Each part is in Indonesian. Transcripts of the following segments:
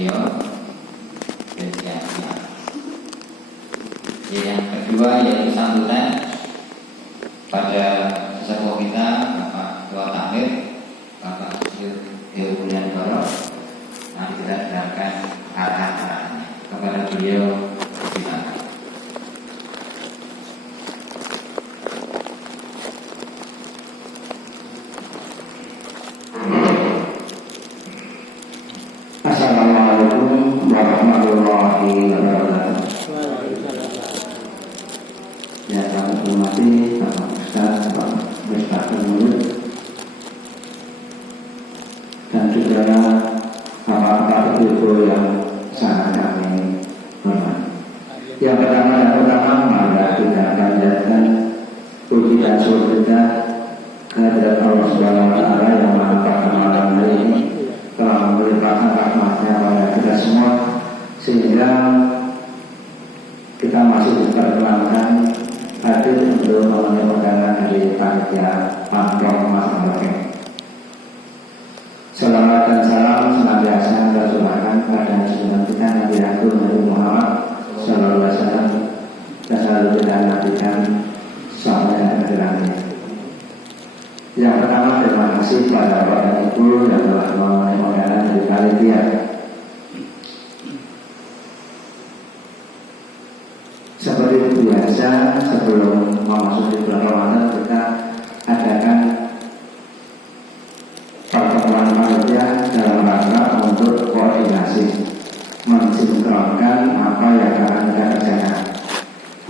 beliau. Yang kedua yaitu sambutan pada sesepuh kita Bapak Tua Tamir, Bapak Susir Dewi Boro. Nanti kita dengarkan arahan-arahannya kepada beliau. Silakan. Assalamualaikum warahmatullahi wabarakatuh. Ya, kami hormati Bapak Ustaz, Bapak Mustaqim dan juga Bapak Ibu yang sangat kami hormati. Yang pertama dan utama, mari kita akan lihatkan puji dan syukur kita kehadirat Allah Subhanahu wa Ta'ala yang Maha pada malam hari ini telah memberikan rahmatnya pada kita semua, sehingga kita masih diperkenankan hadir untuk memenuhi undangan dari panitia Pamprov Masyarakat. Salawat dan salam senantiasa tercurahkan pada junjungan kita Nabi Agung Nabi Muhammad Sallallahu Alaihi Wasallam, dan selalu kita nantikan sampai akhirnya. Yang pertama, terima kasih pada Bapak dan Ibu yang telah memenuhi undangan dari panitia. Seperti biasa, sebelum memasuki bulan Ramadan, kita adakan pertemuan panitia dalam rangka untuk koordinasi, mensinkronkan apa yang akan kita kerjakan.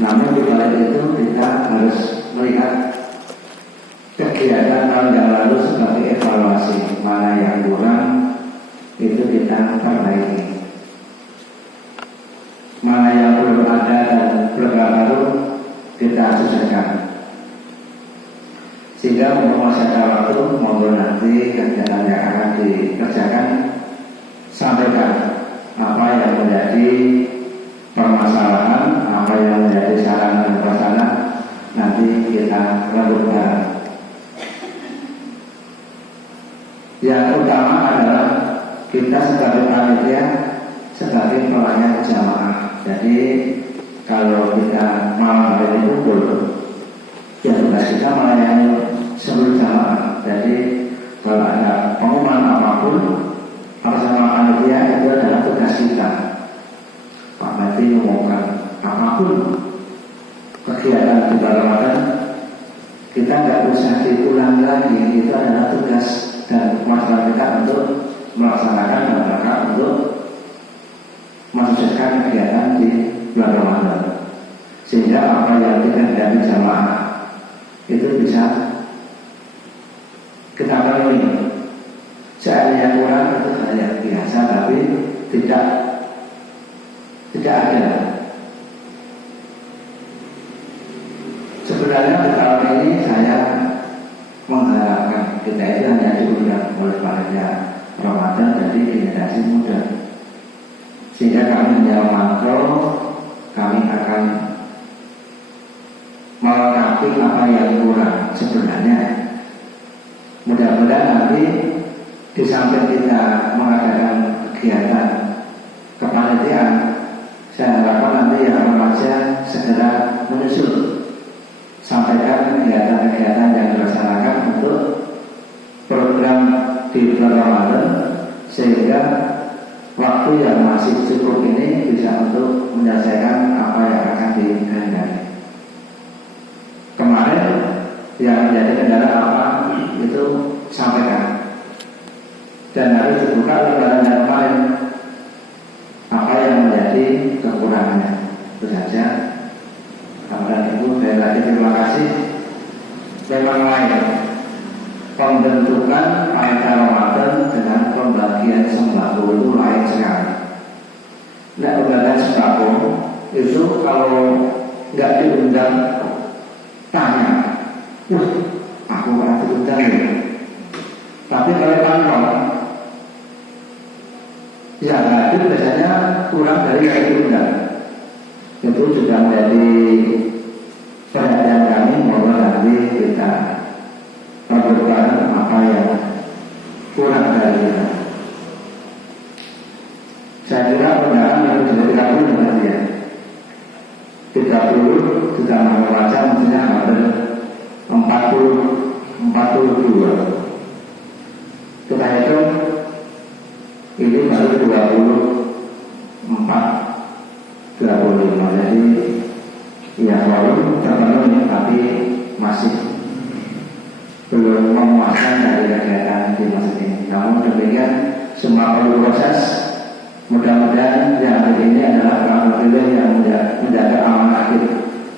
Namun di balik itu kita harus melihat kegiatan tahun yang lalu sebagai evaluasi, mana yang kurang itu kita perbaiki, mana yang belum ada dan belum baru kita sesuaikan. Sehingga untuk masa waktu maupun nanti kegiatan yang akan dikerjakan, sampaikan apa yang menjadi permasalahan, apa yang menjadi saran dan prasarana, nanti kita lakukan. Yang utama adalah kita sebagai panitia, sebagai pelayan jamaah. Jadi kalau kita malam hari ini kumpul, ya tugas kita melayani seluruh jamaah. Jadi kalau ada pengumuman apapun bersama panitia, itu adalah tugas kita. Pak Bati mengumumkan apapun kegiatan di Ramadan, kita nggak usah diulangi lagi. Itu adalah tugas dan kewajiban kita untuk melaksanakan dan rangka untuk mensukseskan kegiatan di bulan Ramadan, sehingga apa yang kita hadapi jamaah itu bisa kita penuhi. Seandainya kurang itu hal yang biasa, tapi tidak ada. Sebenarnya di tahun ini saya mengharapkan kita itu hanya diundang oleh panitia Ramadan dari generasi muda, sehingga kami menjawab makro, kami akan melengkapi apa yang kurang sebenarnya. Mudah-mudahan nanti di samping kita mengadakan kegiatan kepanitiaan, saya harapkan nanti yang remaja segera menyusul, sampaikan kegiatan-kegiatan yang dilaksanakan untuk program di bulan Ramadan, sehingga waktu yang masih cukup ini bisa untuk menyelesaikan apa yang akan dikehendaki. Kemarin yang menjadi kendala apa itu sampaikan, dan harus dibuka lebaran yang kemarin apa yang menjadi kekurangannya. Itu saja. Dan Ibu, saya lagi terima kasih. Memang lain pembentukan panitia Ramadan dengan pembagian sembako itu lain sekali. Nah, undangan sembako itu kalau nggak diundang tanya, aku nggak diundang ya. Tapi kalau pantau yang hadir biasanya kurang dari yang diundang. Itu juga menjadi perhatian kami, mohon nanti kita apa yang kurang dari kita. Saya kira undangan yang sudah 30 nanti ya. 30 sudah membaca mestinya hampir 42. Kita hitung ini baru 25. Jadi ya baru terpenuhi tapi masih belum memuaskan dari kegiatan di masjid ini. Namun demikian semua perlu proses. Mudah-mudahan yang ini adalah alhamdulillah yang menjaga amanah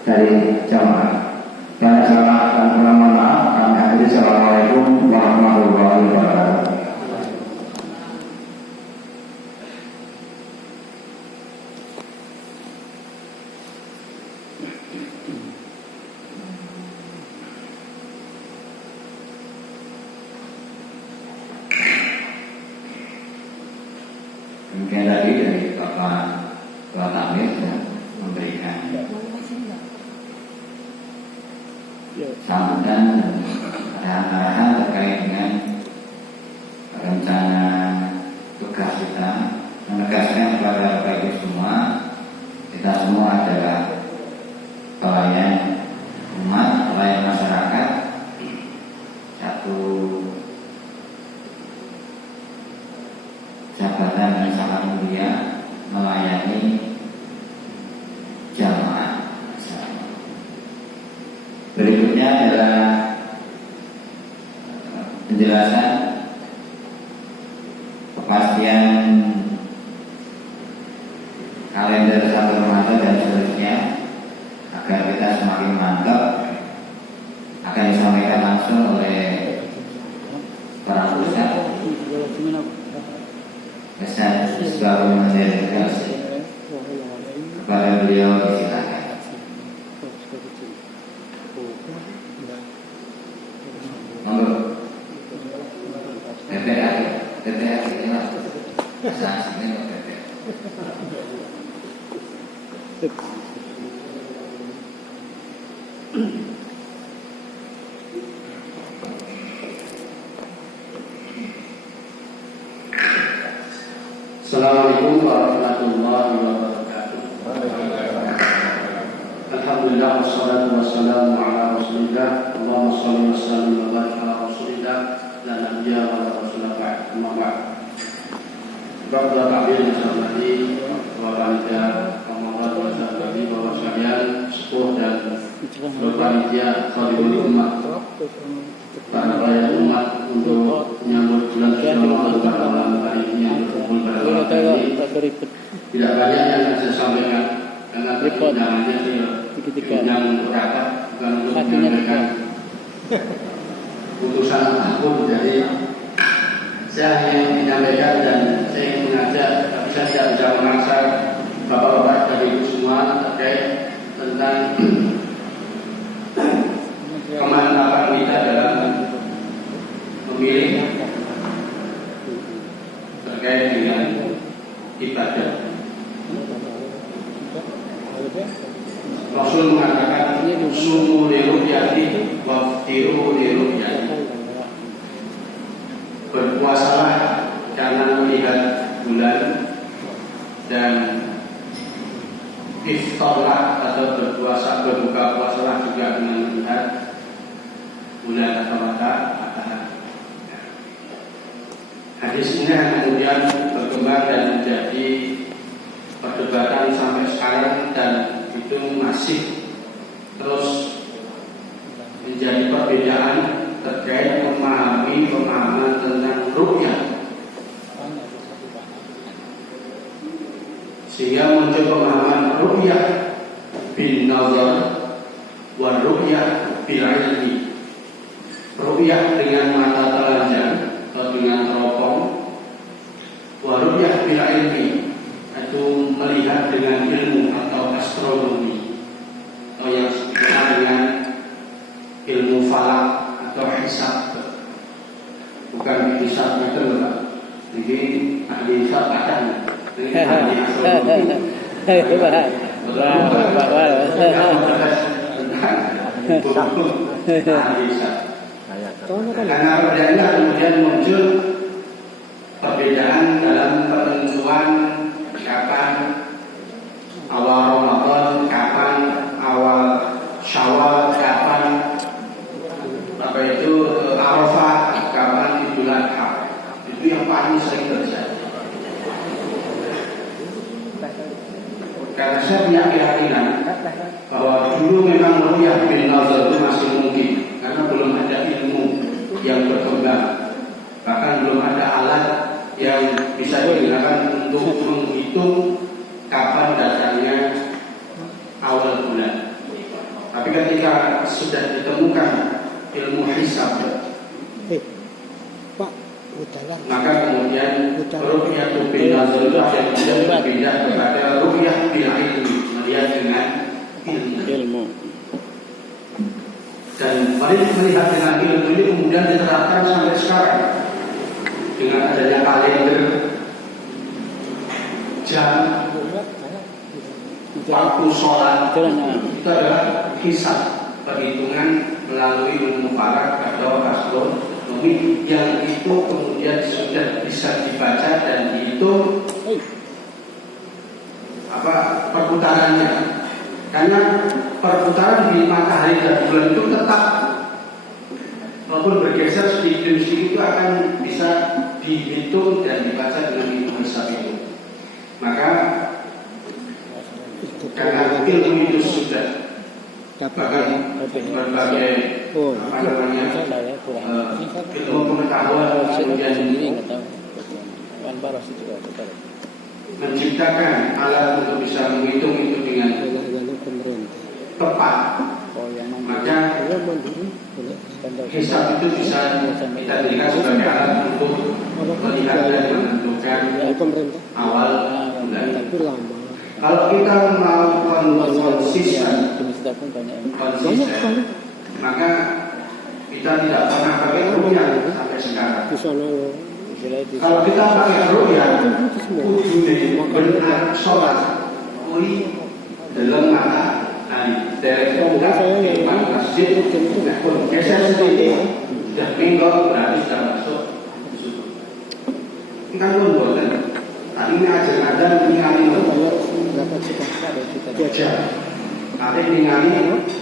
dari jamaah. Banyak salah dan kurang maaf. Kami akhiri. Assalamualaikum warahmatullahi wabarakatuh. Demikian tadi dari Bapak Ketua Tamir yang memberikan sambutan dan arahan-arahan terkait dengan rencana tugas kita, menegaskan kepada Bapak Ibu semua, kita semua adalah pelayan umat, pelayan masyarakat, satu jabatan yang sangat mulia melayani jamaah. Berikutnya adalah penjelasan kepastian kalender 1 Ramadan dan seterusnya agar kita semakin mantap akan disampaikan langsung oleh para ustaz. Ustaz Isbaru Mandir kepada beliau disilakan. Monggo. TPA ini lah. Saat ini TPA. Assalamualaikum warahmatullahi wabarakatuh. Alhamdulillah wassalatu wassalamu ala Rasulillah. Allahumma shalli wa sallim wa barik ala Rasulillah la nabiyya wa la rasulullah ba'd. Amma ba'd. Bapak takbir yang saya hormati, Bapak Panitia Ramadan wa sahabat Bapak sekalian, sepuh dan Bapak Panitia Khaliful Ummah, para pelayan umat untuk menyambut bulan suci Ramadan pada malam hari ini yang berkumpul pada malam hari ini. Tidak banyak yang saya sampaikan karena undangannya yang untuk rapat, bukan untuk menyampaikan putusan apapun. Jadi saya hanya menyampaikan dan saya ingin mengajak, tapi saya tidak bisa memaksa bapak-bapak dari ibu semua terkait tentang kemantapan kita dalam memilih terkait dengan ibadah. Rasul mengatakan sumu liru'yati waftiru liru'yati. Berpuasalah karena melihat bulan dan iftarlah atau berbuka puasalah juga dengan melihat bulan atau matahari. Hadis ini kemudian berkembang dan menjadi perdebatan sampai sekarang dan itu masih terus menjadi perbedaan terkait pemahaman tentang ru'yah, sehingga muncul pemahaman ru'yah bin nazar wa ru'yah bil ilmi. Ru'yah dengan mata telanjang atau dengan teropong, wa ru'yah bil ilmi itu melihat dengan ilmu atau astronomi atau yang dikenal dengan ilmu falak atau hisab. Bukan hisab itu Pak. Jadi ahli hisab ada. Ini ahli astronomi. Karena perbedaan kemudian muncul perbedaan dalam penentuan Itu yang paling sering terjadi. Karena saya punya keyakinan bahwa dulu memang ru'yah bin nazar itu masih mungkin, karena belum ada ilmu yang berkembang, bahkan belum ada alat yang bisa digunakan untuk menghitung kapan datangnya awal bulan. Tapi ketika sudah ditemukan ilmu hisab, maka kemudian ru'yah bin nazar itu akan berpindah kepada ru'yah bil ilmi, melihat dengan ilmu. Dan melihat dengan ilmu ini kemudian diterapkan sampai sekarang dengan adanya kalender, jam, waktu sholat, itu adalah hisab, perhitungan melalui ilmu falak atau astronomi yang itu kemudian sudah bisa dibaca dan dihitung perputarannya. Karena perputaran di matahari dan bulan itu tetap, walaupun bergeser sedikit demi sedikit, itu akan bisa dihitung dan dibaca dengan ilmu hisab itu. Maka karena ilmu itu sudah bahkan berbagai ilmu pengetahuan kemudian menciptakan alat untuk bisa menghitung itu dengan tepat, maka hisab itu bisa kita jadikan sebagai alat untuk melihat dan menentukan awal bulan. Kalau kita mau konsisten, maka kita tidak pernah pakai ru'yah sampai sekarang. Kalau kita pakai ru'yah, ujungnya benar sholat, dalam mata dari tonggak di masjid, geser sedikit, sudah minggu berarti sudah masuk. Kan pun boleh. Tadi ini ajar ini kali nanti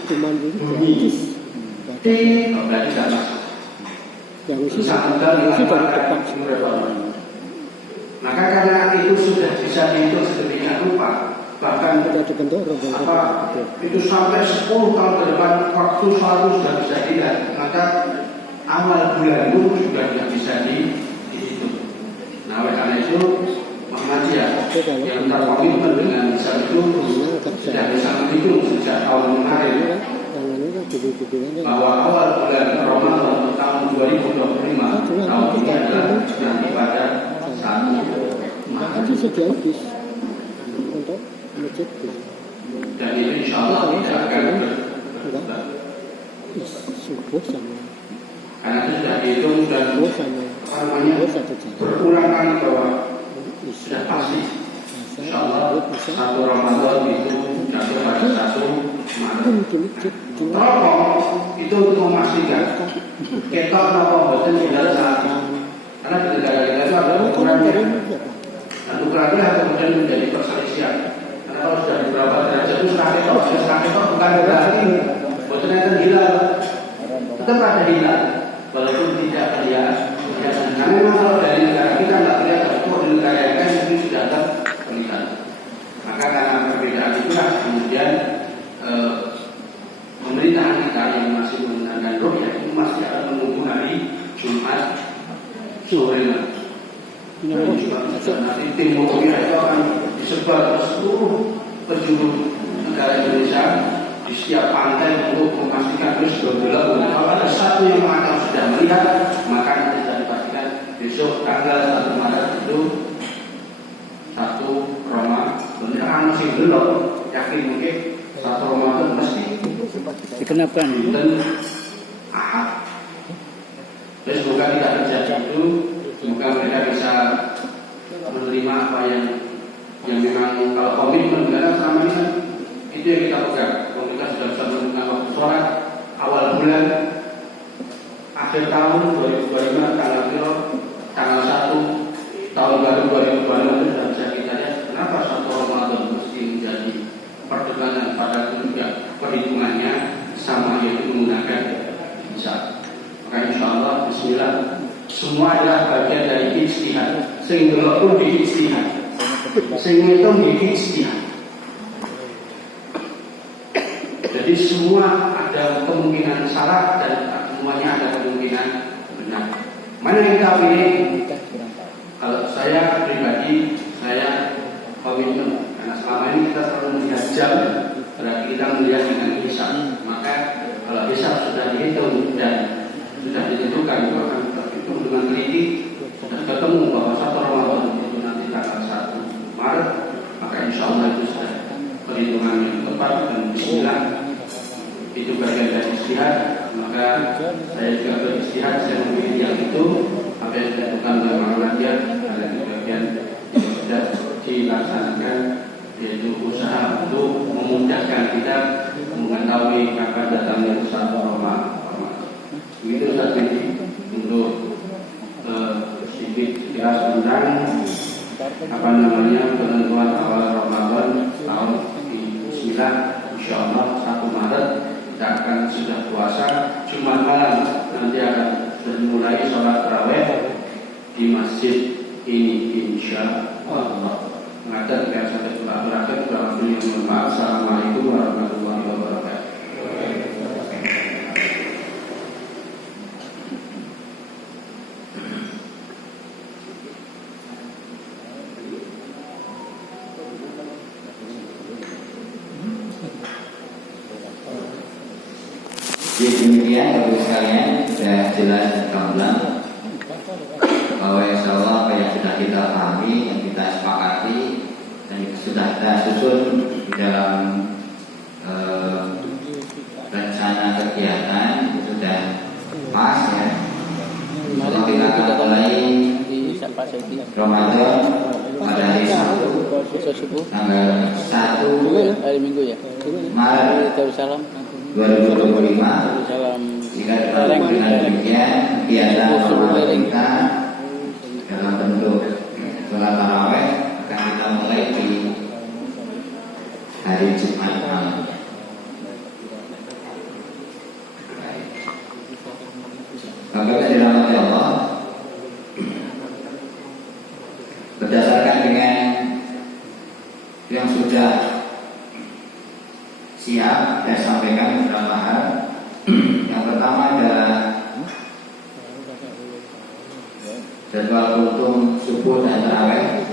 ningali bunyi berarti tidak masuk. Maka karena itu sudah bisa dihitung sedemikian rupa, bahkan itu sampai 10 tahun ke depan waktu selalu sudah bisa dilihat, maka awal bulan itu juga tidak bisa dihitung. Nah, oleh karena itu Muhammadiyah yang terkomitmen dengan hisab itu sudah bisa menghitung sejak tahun kemarin bahwa awal bulan Ramadan tahun 2025 tahun ini adalah nanti pada 1 Maret. Dan itu insya Allah tidak akan berubah karena itu sudah dihitung dan berulang kali bahwa sudah pasti insya Allah 1 Ramadan itu jatuh pada 1 Maret. Rokok itu untuk memastikan ketok rokok boten tidak saat, karena di negara kita itu ada ukurannya, dan ukurannya kemudian menjadi perselisihan. Karena kalau sudah di beberapa derajat itu setengah ketok bukan berarti boten itu hilal, tetap ada hilal walaupun tidak terlihat. Karena memang kalau dari negara kita tidak terlihat, kalau di negara yang lain itu sudah terlihat. Maka karena perbedaan itulah kemudian pemerintahan kita yang masih menggunakan ru'yah itu masih akan menunggu hari Jumat sore nanti. Nanti tim ru'yah itu akan disebar ke seluruh penjuru negara Indonesia di setiap pantai untuk memastikan terus berbelok. Kalau ada satu yang akan sudah melihat, maka nanti sudah dipastikan besok tanggal 1 Maret itu 1 Ramadan. Beneran masih belum yakin mungkin 1 Ramadan mesti dikenakan dan ahad. Jadi semoga tidak terjadi itu. Semoga mereka bisa menerima apa yang memang kalau komitmen, karena selama ini kan itu yang kita pegang. Kalau kita sudah bisa menentukan waktu sholat awal bulan, akhir tahun 2025 tanggal 1 tahun baru 2026 itu sudah bisa kita lihat. Kenapa 1 Ramadan mesti menjadi perdebatan pada juga perhitungannya sama, yaitu menggunakan hisab. Maka insya Allah Bismillah semua adalah bagian dari ijtihad. Sehingga pun di ijtihad, sehingga itu di ijtihad. Jadi semua ada kemungkinan salah dan semuanya ada kemungkinan benar. Mana yang kita pilih? Kalau saya pribadi, saya komitmen karena selama ini kita selalu melihat jam, berarti kita melihat dengan hisab. Maka kalau hisab sudah dihitung dan sudah ditentukan, bahkan terhitung dengan teliti, sudah ketemu bahwa 1 Ramadan itu nanti tanggal 1 Maret, maka insya Allah itu sudah perhitungan yang tepat dan bismillah. Itu bagian dari istihad. Maka saya juga beristihad, saya memilih yang itu. Apa yang dilakukan oleh Muhammadiyah adalah bagian yang sudah dilaksanakan, yaitu usaha untuk memudahkan kita mengetahui kapan datangnya 1 Ramadan. Begitu saja untuk sedikit jelas tentang penentuan awal Ramadan tahun ini. Bismillah, insyaallah 1 Maret kita akan sudah puasa. Jumat malam nanti akan dimulai sholat tarawih di masjid ini insyaallah. Mengatur yang sampai berakhir. Assalamualaikum warahmatullahi wabarakatuh. Jadi demikian Bapak sekalian, sudah jelas gamblang bahwa insya Allah apa yang sudah kita pahami, yang kita sepakati dan sudah kita susun di dalam rencana kegiatan itu sudah pas ya. Kalau kita akan mulai Ramadan pada hari Sabtu tanggal 1 hari Minggu ya. Maret 2025. Jika dengan demikian kegiatan Ramadan kita dalam bentuk sholat tarawih akan kita mulai di hari Jumat malam. Bapak dirahmati Allah, berdasarkan dengan yang sudah siap saya sampaikan beberapa hal. Yang pertama adalah jadwal kultum subuh dan tarawih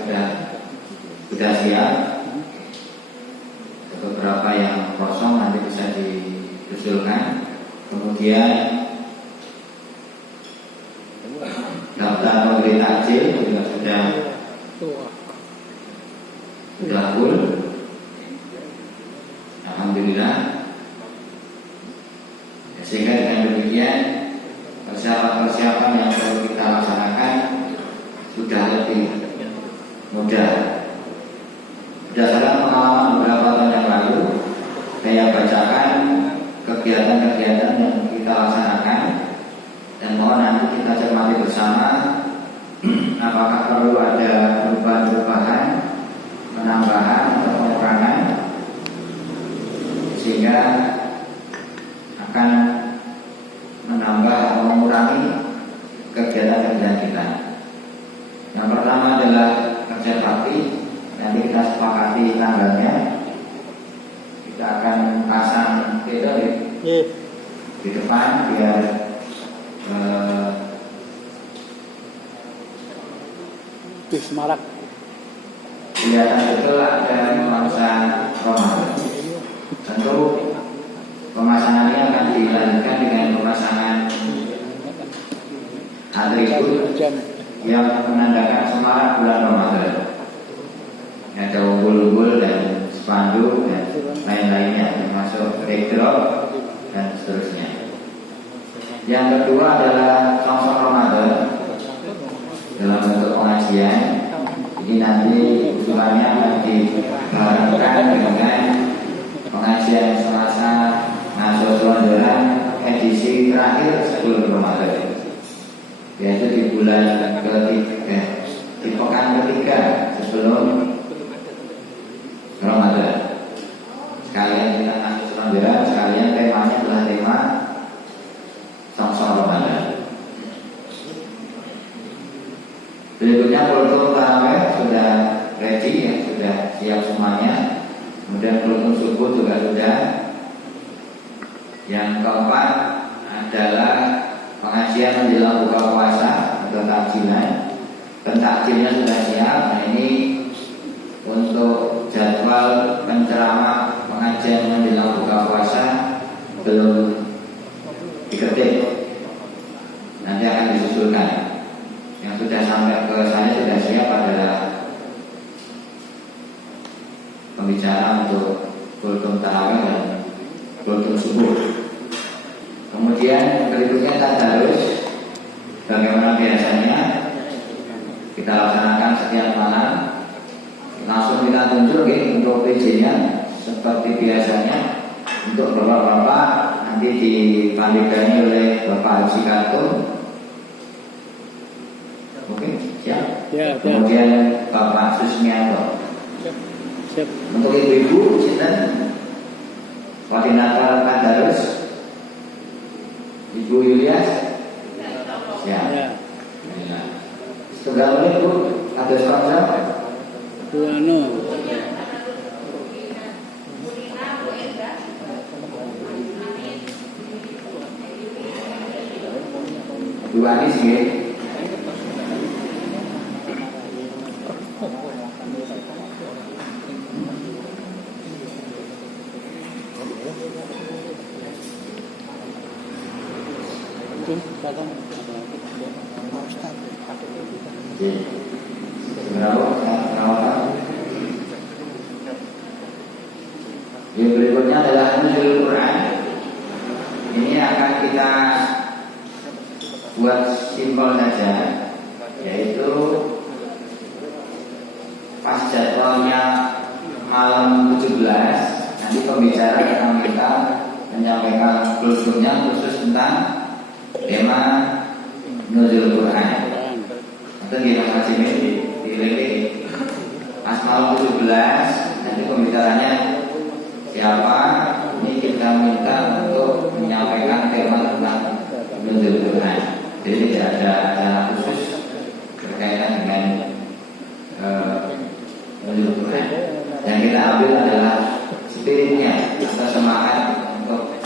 sudah siap. Beberapa yang kosong nanti bisa diusulkan. Kemudian daftar pemberi takjil juga sudah full. Alhamdulillah. Sehingga dengan demikian persiapan yang perlu kita laksanakan sudah lebih mudah. Berdasarkan pengalaman beberapa tahun yang lalu, saya bacakan kegiatan-kegiatan yang kita laksanakan dan mohon nanti kita cermati bersama apakah perlu ada perubahan-perubahan, penambahan atau pengurangan, sehingga akan menambah atau mengurangi kegiatan-kegiatan kita. Yang pertama adalah kerja bakti. Nanti kita sepakati tanggalnya. Kita akan pasang di depan biar Semarak. kelihatan betul ada pemasangan Ramadan. Tentu pemasangannya akan dilanjutkan dengan pemasangan atribut yang menandakan semarak bulan Ramadan. Ada umbul-umbul dan spanduk dan lain-lainnya, termasuk backdrop dan seterusnya. Yang kedua adalah song-song Ramadan dalam bentuk pengajian. Ini nanti usulannya akan dibarengkan dengan pengajian Selasa Naso Selonjoran edisi terakhir sebelum Ramadan, yaitu di bulan ketiga, di pekan ketiga sebelum Ramadan. Sekalian kita Naso Selonjoran, sekalian temanya adalah tema song-song Ramadan. Berikutnya kultum tarawih sudah ready ya, sudah siap semuanya. Kemudian kultum subuh juga sudah. Yang keempat adalah pengajian menjelang buka puasa atau takjilan. Takjilnya sudah siap. Nah ini untuk jadwal penceramah pengajian menjelang buka puasa belum diketik. Nanti akan disusulkan. Yang sudah sampai ke saya sudah siap adalah pembicara untuk kultum tarawih dan kultum subuh. Kemudian berikutnya tadarus. Bagaimana biasanya kita laksanakan setiap malam. Langsung kita tunjuk untuk PJ-nya seperti biasanya. Untuk bapak-bapak nanti dipandegani oleh Bapak Haji Kartun. Oke, siap. Ya, Kemudian Bapak Susmianto. siap. Untuk ibu-ibu, sinten koordinator tadarus, Ibu Yulias. Siap. Ya. Setengah menit Bu, ada sponsor. Buano. Dua ini sih. Yang berikutnya adalah nuzul Quran. Ini akan kita buat simpel saja, yaitu pas jadwalnya malam 17 nanti pembicara akan kita menyampaikan kultumnya khusus tentang tema nuzul Quran. Atau di Mas Haji di pas malam 17 nanti pembicaranya siapa? Ini kita minta untuk menyampaikan tema tentang nuzul Quran. Jadi tidak ada acara khusus berkaitan dengan nuzul Quran. Yang kita ambil adalah spiritnya atau semangat untuk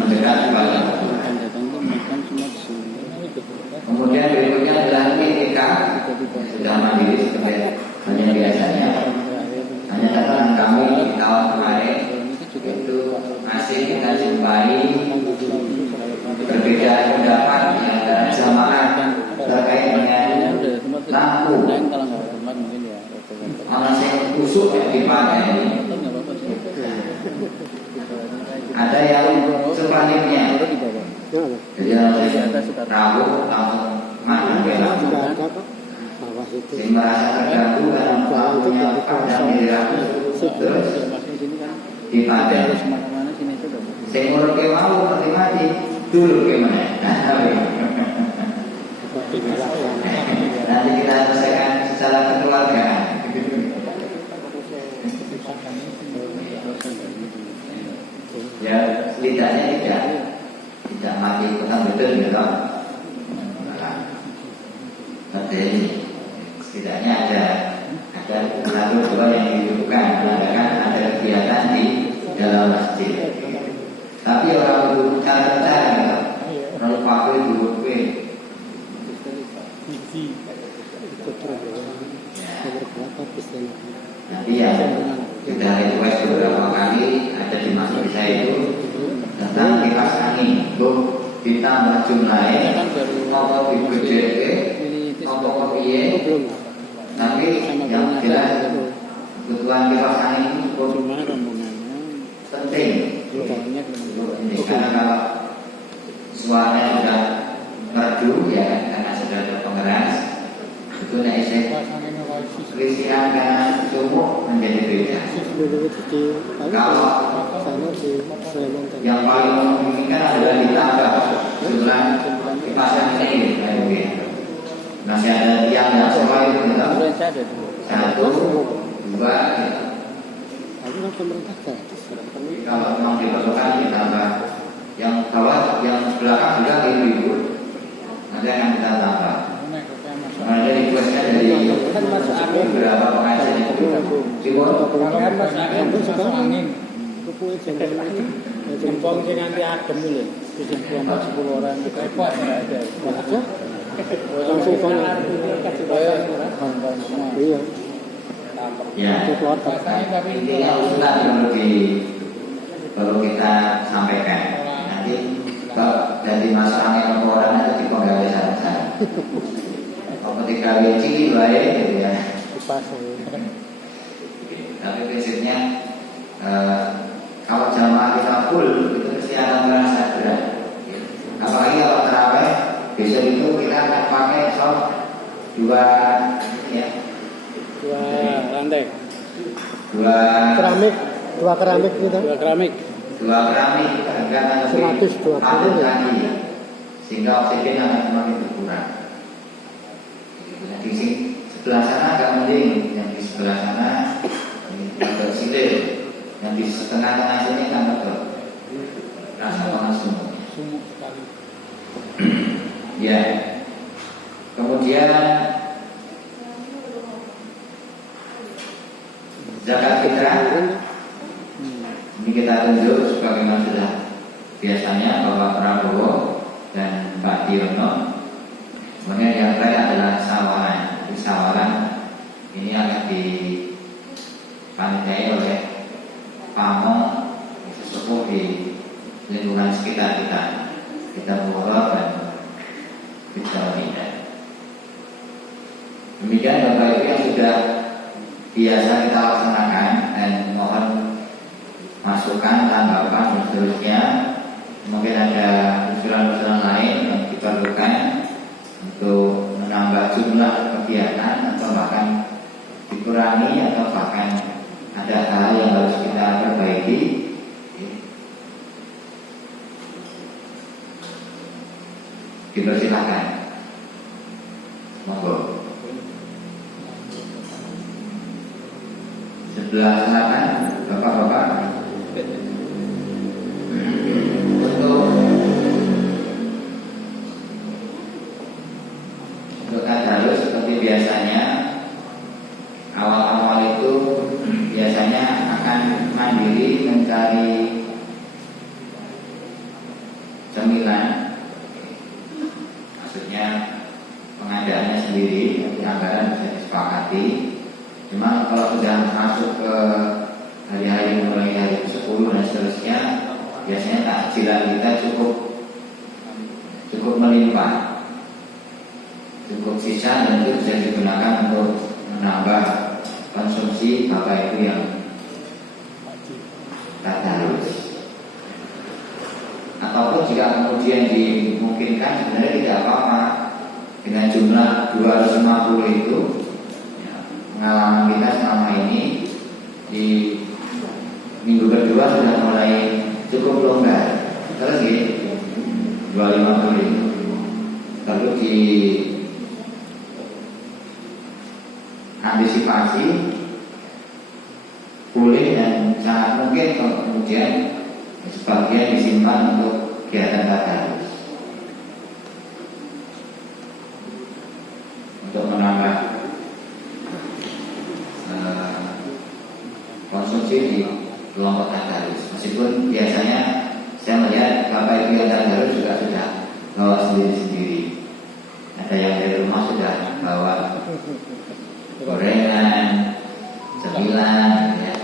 mendekat kepada Tuhan. Kemudian berikutnya adalah etika sudah mandiri seperti hanya biasanya. Hanya catatan kami di tahun kemarin itu masih kita jumpai berbeda pendapat di antara jamaah terkait dengan lampu. Orang yang kusuk yang dipakai, ada yang sebaliknya. Jadi tahu langsung mana lampu. Yang merasa terganggu karena lampunya padam di lampu terus dipakai. Saya urut ke mau mati dulu gimana? Nanti kita selesaikan secara kekeluargaan. Ya, setidaknya tidak mati petang betul gitu. Jadi setidaknya ada satu dua yang dibutuhkan menandakan ada kegiatan di dalam masjid. Tapi orang bukan tertarik, orang pakai dulu nanti ya kita request beberapa kali ada di masjid saya itu tentang kipas angin untuk ditambah jumlahnya atau di-BJP atau kopiye, tapi yang jelas kebutuhan kipas angin cukup penting ini karena kalau suaranya sudah merdu ya karena sudah ada pengeras itu nek isih kelisiran karena sumuk menjadi beda. Kalau yang paling memungkinkan adalah ditambah jumlah kipas angin ini. Masih ada tiang yang sesuai itu satu, dua. Kalau memang diperlukan ditambah. Yang bawah, yang belakang juga ibu-ibu nanti akan kita tambah. beberapa pengajian itu Timur angin. Kupu jempol sing nganti adem lho. Sing kelompok 10 orang repot ada. Langsung kon. Iya. ya. Intinya usulan perlu kita sampaikan. Nanti kalau dari masalahnya orang nanti dipenggali saya. Ketika wiji baik gitu ya. Tapi prinsipnya kalau jamaah kita full itu mesti akan merasa berat. Apalagi kalau terawih besok itu kita akan pakai soft dua lantai. Dua keramik gitu. Dua keramik harga 120 kali sehingga oksigen akan semakin berkurang. Di sebelah sana agak mending, yang di sebelah sana agak silir, yang di tengah-tengah sini kan betul rasa panas sumuk sekali. ya. Kemudian zakat fitrah ini kita tunjuk sebagaimana sudah biasanya Bapak Prabowo dan Pak Diono. Kemudian yang lain adalah sawaran. Sawaran ini akan dipanitai oleh pamong sesepuh di lingkungan sekitar kita Bogor dan Jawa Timur. Demikian Bapak Ibu yang sudah biasa kita laksanakan, dan mohon masukan, tanggapan dan seterusnya. Mungkin ada usulan-usulan lain yang diperlukan untuk menambah jumlah kegiatan atau bahkan dikurangi atau bahkan ada hal yang harus kita perbaiki. Dipersilakan. Monggo. Sebelah selatan, Bapak-bapak. Untuk tadarus seperti biasanya, awal-awal itu biasanya akan mandiri mencari cemilan, maksudnya pengadaannya sendiri, nanti anggaran bisa disepakati. Cuma kalau sudah masuk ke hari-hari mulai hari ke-10 dan seterusnya, biasanya takjilan kita cukup melimpah, cukup sisa, dan itu bisa digunakan untuk menambah konsumsi Bapak Ibu yang tadarus. Ataupun jika kemudian dimungkinkan, sebenarnya tidak apa-apa dengan jumlah 250 itu. Pengalaman kita selama ini di minggu kedua sudah mulai cukup longgar. Terus gitu 250 itu lalu di antisipasi pulih, dan sangat mungkin kalau kemudian sebagian disimpan untuk kegiatan tadarus untuk menambah konsumsi di kelompok tadarus. Meskipun biasanya saya melihat Bapak Ibu yang tadarus juga sudah bawa sendiri-sendiri. Ada yang dari rumah sudah bawa gorengan, cemilan, ya.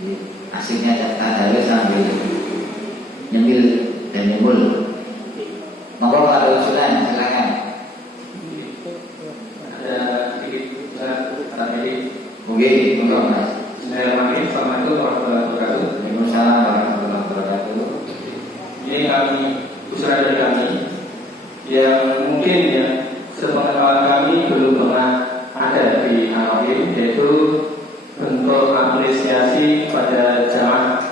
Jadi asiknya tadarus sambil nyemil dan nyembul. Monggo kalau ada usulan silakan. Ada sedikit tadi. Mungkin monggo Mas. Bismillahirrahmanirrahim. Assalamualaikum warahmatullahi wabarakatuh. Waalaikumsalam warahmatullahi wabarakatuh. Ini kami, usulan dari kami yang mungkin ya sepengetahuan kami belum pernah ada di Al-Wahid, yaitu bentuk apresiasi pada jamaah.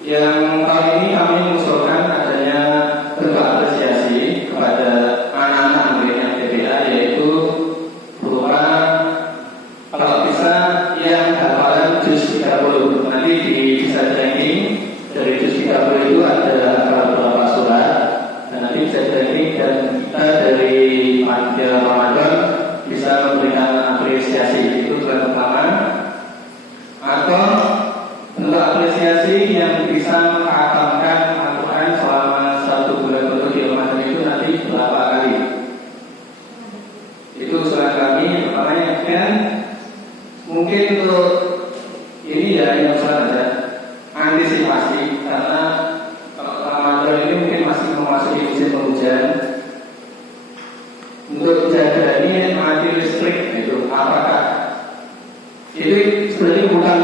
Yang kali ini kami mengusulkan adanya bentuk apresiasi kepada anak-anak murid yang TPA, yaitu berupa kalau bisa yang hafalan juz 30. Nanti bisa ini dari juz 30 itu ada beberapa surat, dan nanti bisa ini, dan kita dari panitia Ramadan bisa memberikan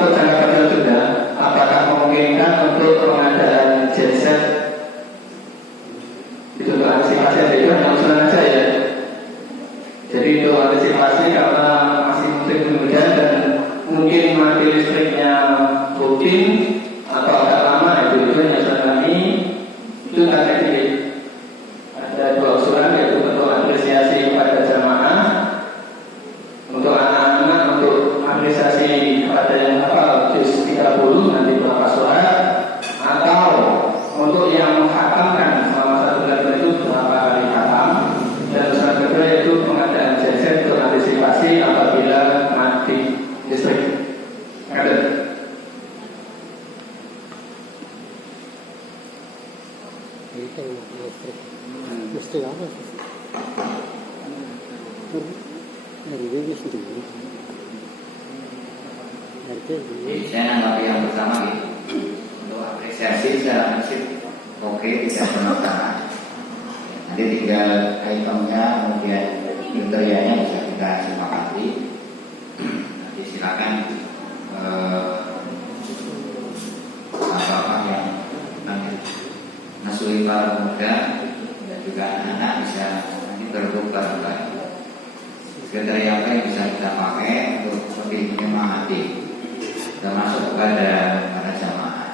untuk jangka kecil juga, apakah memungkinkan untuk pengadaan genset itu untuk antisipasi itu hanya usulan saja ya. Jadi untuk antisipasi karena masih musim hujan dan mungkin mati listriknya rutin atau agak lama itu hanya usulan kami itu karena ini ada dua usulan yaitu bentuk apresiasi kepada jamaah untuk anak-anak untuk apresiasi kepada yang hafal juz 30 nanti berapa surat atau untuk yang menghatamkan selama 1 bulan itu berapa kali khatam dan usulan kedua yaitu pengadaan genset untuk antisipasi apabila mati listrik. Ada. Itu listrik. Listrik apa? Dari listrik. Jadi saya menanggapi yang pertama gitu. Untuk apresiasi secara prinsip oke, tidak bermasalah. Nanti tinggal itemnya kemudian kriterianya bisa kita sepakati. Nanti silakan apa yang nasui para pemuda dan juga anak-anak bisa nanti terbuka lagi. Kriteria apa yang bisa kita pakai untuk lebih menyemangati termasuk kepada para jamaah.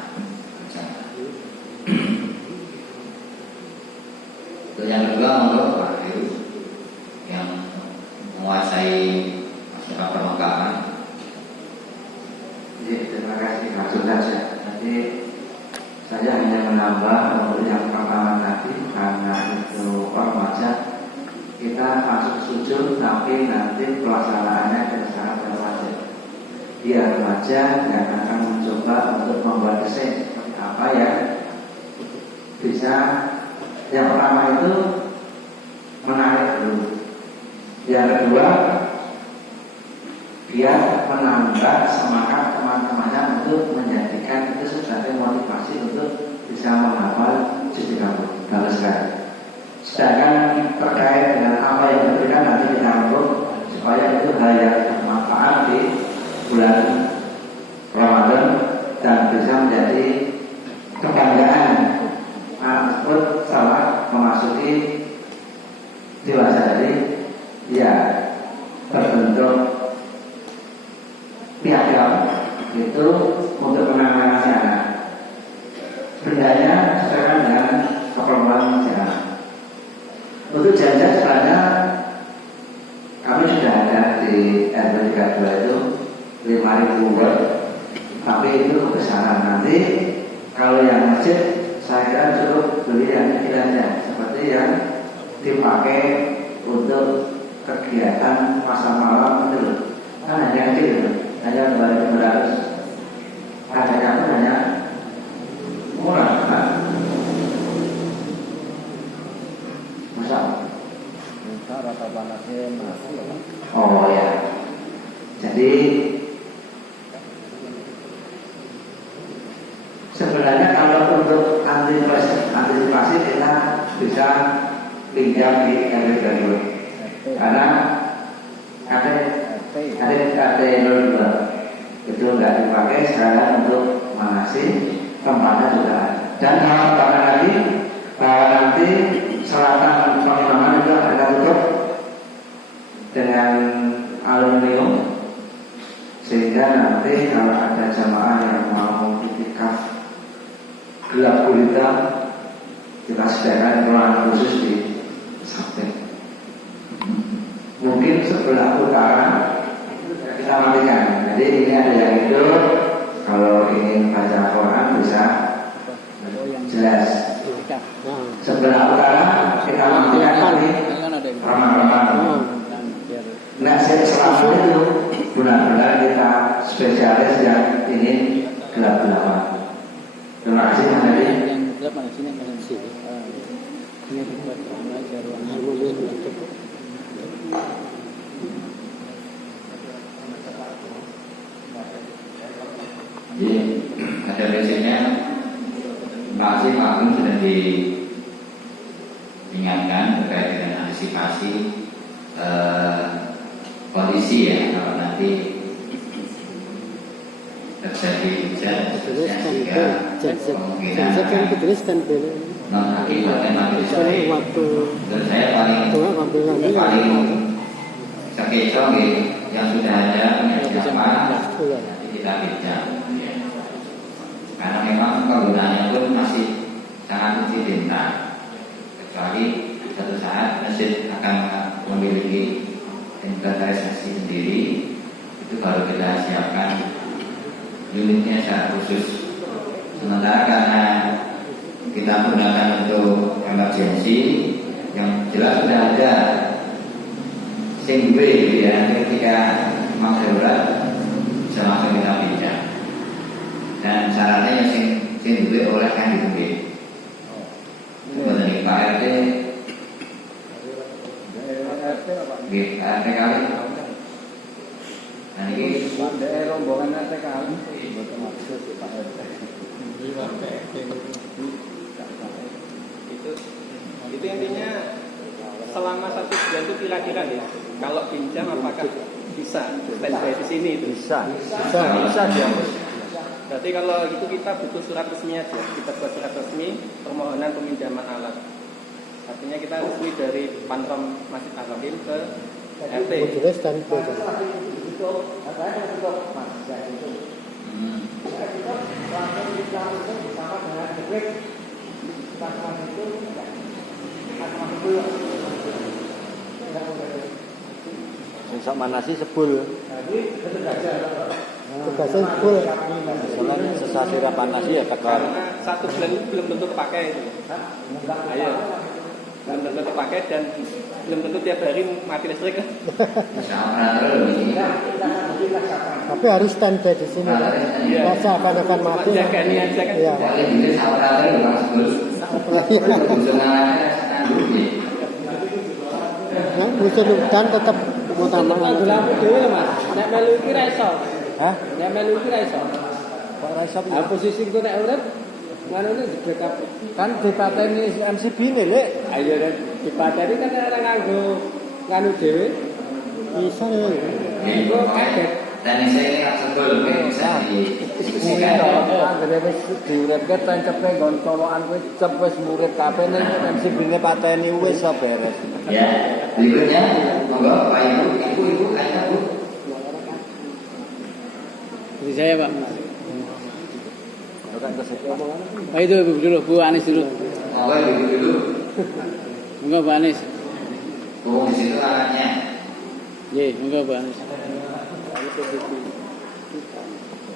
Untuk yang kedua untuk Pak Heru yang menguasai masalah perlengkapan. Terima kasih, langsung saja. Nanti saya hanya menambah untuk yang pertama tadi karena itu ormaja kita masuk sujud tapi nanti pelaksanaannya akan sangat berwajib. Dia remaja yang akan mencoba untuk membuat desain seperti apa ya bisa. Yang pertama itu menarik dulu. Yang kedua dia menambah semangat teman-temannya untuk menjadikan itu sebagai motivasi untuk bisa menghafal juz 30. Bagus sekali. Sedangkan terkait dengan apa yang diberikan nanti kita untuk supaya itu hal yang bermanfaat di bulan Ramadan dan bisa menjadi kebanggaan anak tersebut setelah memasuki dewasa. Jadi ya berbentuk piagam itu untuk menangani anak. Bendanya sesuaikan dengan keperluan anak. Untuk janja sebenarnya kami sudah ada di RW 32 itu 5.000 watt, tapi itu kebesaran. Nanti kalau yang masjid saya kira cukup beli yang kecil aja, seperti yang dipakai untuk kegiatan masa malam itu kan hanya kecil, hanya 2.200. Harganya pun hanya murah kan? Oh ya, jadi sebenarnya kalau untuk antisipasi kita bisa pinjam di RW 32 karena ada KT02 itu nggak dipakai sekarang untuk mengasih tempatnya juga. Dan hal lagi bahwa nanti selatan pengimaman itu akan tutup dengan aluminium sehingga nanti kalau ada jamaah yang mau iktikaf gelap gulita kita sediakan ruangan khusus di samping. Mungkin sebelah utara kita matikan. Jadi ini ada yang hidup. Kalau ingin baca Quran bisa jelas. Sebelah utara kita matikan nanti ramah-ramah. Nah, selama itu benar-benar kita spesialis yang ini gelap-gelapan. Terima kasih Mas Adi. Jadi ada prinsipnya pasti Pak Agung sudah diingatkan terkait dengan antisipasi kondisi ya kalau nanti terjadi hujan Terus sehingga standby, kemungkinan genset kan akan terus standby. non akibatnya mati Soalnya sore. waktu Menurut saya paling tua ngambil lagi paling sekecoh yang sudah ada punya siapa nanti kita bijak ya. Karena memang penggunaannya pun masih sangat incidental, kecuali suatu saat masjid akan memiliki inventarisasi sendiri, itu baru kita siapkan unitnya secara khusus. Sementara karena kita gunakan untuk emergency yang jelas sudah ada SIM-W ya, ketika memang darurat bisa langsung kita pindah. Dan syaratnya yang SIM-W oleh KDB. Kemudian di KRT, KRT kali. Nah ini rombongan RT kali. Itu intinya selama 1 bulan itu kira-kira ya, kalau pinjam apakah bisa standby di sini itu? Bisa Ya. Berarti kalau itu kita butuh surat resmi aja, kita buat surat resmi permohonan peminjaman alat. Artinya kita resmi dari Pantom Masjid Ar-Rahim ke RT. modulnya standby. Besok mana sih sebul? Tugasnya full. Soalnya sesasi panasi ya tekan. Karena 1 bulan itu belum tentu kepakai itu. Ayo. Belum tentu kepakai dan belum tentu tiap hari mati listrik kan. bisa operator ini. Tapi harus standby di sini. Iya. Masa akan mati. Jagani aja kan. Iya. Boleh bisa operator memang sebelum Nah, musim hujan tetap utama. Lampu dhewe Mas. Nek melu iki ra iso. Hah? Nek melu iki ra iso. Kok ora iso? Ah posisi ku nek urip manune di backup. Kan dipateni MCB ne, Lek. Ayo nek dipateni kan ora nganggo nganu dhewe. Bisa ya. Iku kaget. Dan saya ini sebelum bisa Kuwi didiskusikan. to, anggere wis diuripke tancepe nggon colokan kuwi cep wis murid kabeh ning MCB-ne pateni wis beres. Ya, berikutnya monggo Pak Ibu, Ayo Bu. Jadi saya Pak. Ora kesek. Oh itu Ibu dulu, Bu Anis dulu. Monggo Ibu dulu. Enggak Bu Anis. Hubung di situ anaknya. Ye, enggak Bu Anis.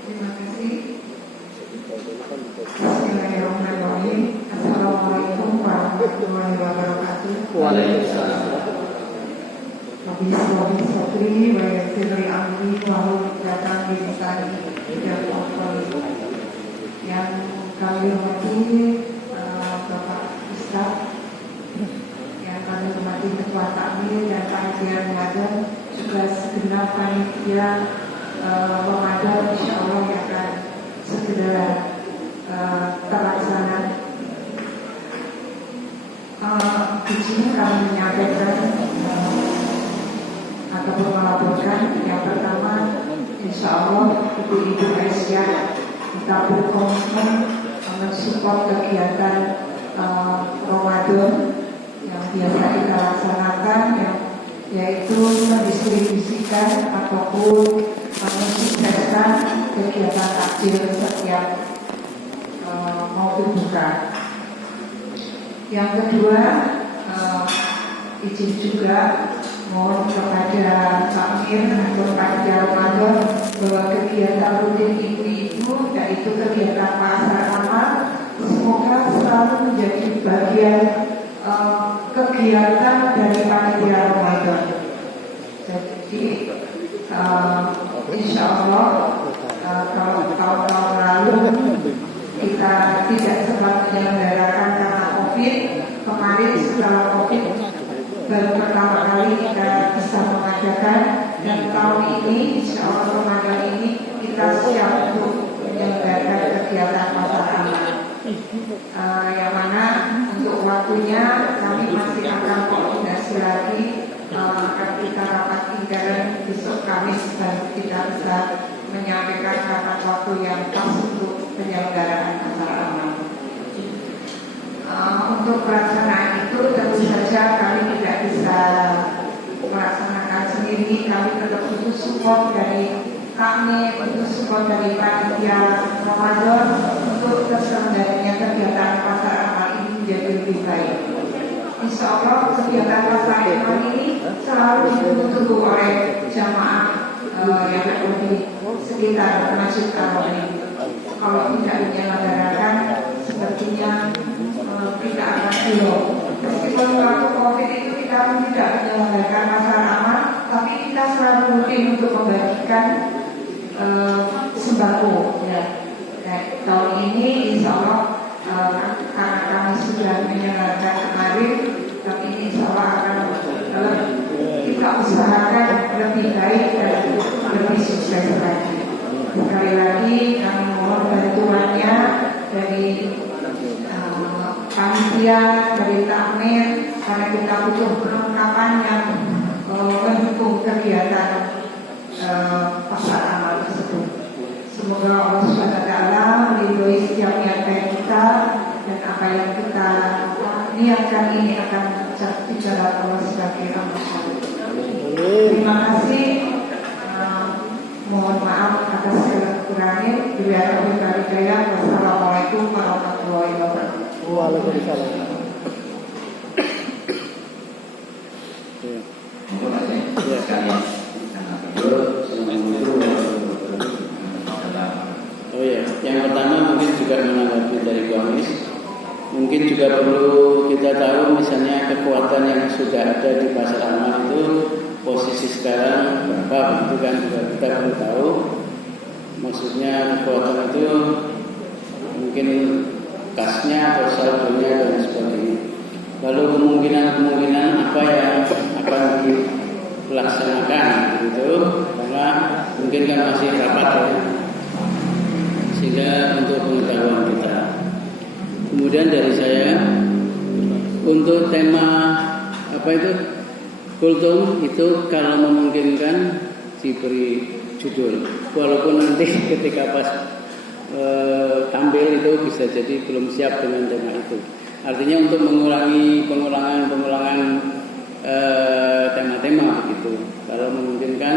Terima kasih. Bismillahirrahmanirrahim. Assalamualaikum warahmatullahi wabarakatuh. Waalaikumsalam. Wabillahi sotri wa yassirli amri wa hlul 'uqdatam min lisani yafqahu qawli. Yang kami hormati Bapak Ustaz, yang kami hormati Ketua Takmir dan panitia Ramadan, juga segenap panitia Ramadan, insya Allah yang akan segera terlaksana. Di sini kami menyampaikan ataupun melaporkan yang pertama, insya Allah Ibu Aisyah kita berkomitmen mensupport kegiatan Ramadan yang biasa kita laksanakan, yaitu mendistribusikan ataupun mensukseskan kegiatan takjil setiap mau berbuka. Yang kedua, izin juga mohon kepada takmir atau panitia Ramadan bahwa kegiatan rutin ibu-ibu, yaitu kegiatan pasar amal, semoga selalu menjadi bagian kegiatan dari panitia Ramadan. Jadi insya Allah kalau tahun-tahun lalu kita tidak sempat menyelenggarakan karena COVID, kemarin setelah COVID baru pertama kali kita bisa mengadakan, dan tahun ini insya Allah Ramadan ini kita siap untuk menyelenggarakan kegiatan pasar amal. Yang mana untuk waktunya kami masih akan koordinasi lagi, akan kita rapat intern besok Kamis dan kita bisa menyampaikan kapan waktu yang pas untuk penyelenggaraan acara amal. Untuk pelaksanaan itu tentu saja kami tidak bisa melaksanakan sendiri. Kami tetap butuh support dari kami, butuh support dari panitia Ramadan untuk terselenggaranya kegiatan pasar amal ini menjadi lebih baik. Insya Allah kegiatan pasar amal ini selalu ditunggu oleh jamaah yang ada di sekitar Masjid Al-Haram. Kalau tidak menyelenggarakan sepertinya tidak akan belum. Meskipun waktu COVID itu kita pun tidak menyelenggarakan pasar amal, tapi kita selalu rutin untuk membagikan sembako. Ya. Tahun ini insya Allah karena kami sudah menyelenggarakan kemarin, tapi ini insya Allah akan kita usahakan lebih baik dan lebih sukses lagi. Sekali lagi kami mohon bantuannya dari panitia, dari takmir, karena kita butuh perlengkapan yang mendukung kegiatan pasar amal tersebut. Semoga Allah SWT meridhoi setiap niat baik kita dan apa yang kita niatkan ini akan di jalan Allah sebagai amal. Terima kasih. Mohon maaf atas segala kekurangan. Wassalamualaikum warahmatullahi wabarakatuh. Waalaikumsalam. Oh ya, yang pertama mungkin juga menanggapi dari Gomis. Mungkin juga perlu kita tahu misalnya kekuatan yang sudah ada di pasar amal itu posisi sekarang berapa, itu kan juga kita perlu tahu. Maksudnya kekuatan itu mungkin kasnya atau saldonya dan sebagainya. Lalu kemungkinan apa yang akan dilaksanakan gitu, karena mungkin kan masih rapat ya, sehingga untuk pengetahuan kita. Kemudian dari saya untuk tema apa itu kultum itu kalau memungkinkan diberi judul, walaupun nanti ketika pas tampil itu bisa jadi belum siap dengan tema itu. Artinya untuk mengurangi pengulangan tema-tema begitu. Kalau memungkinkan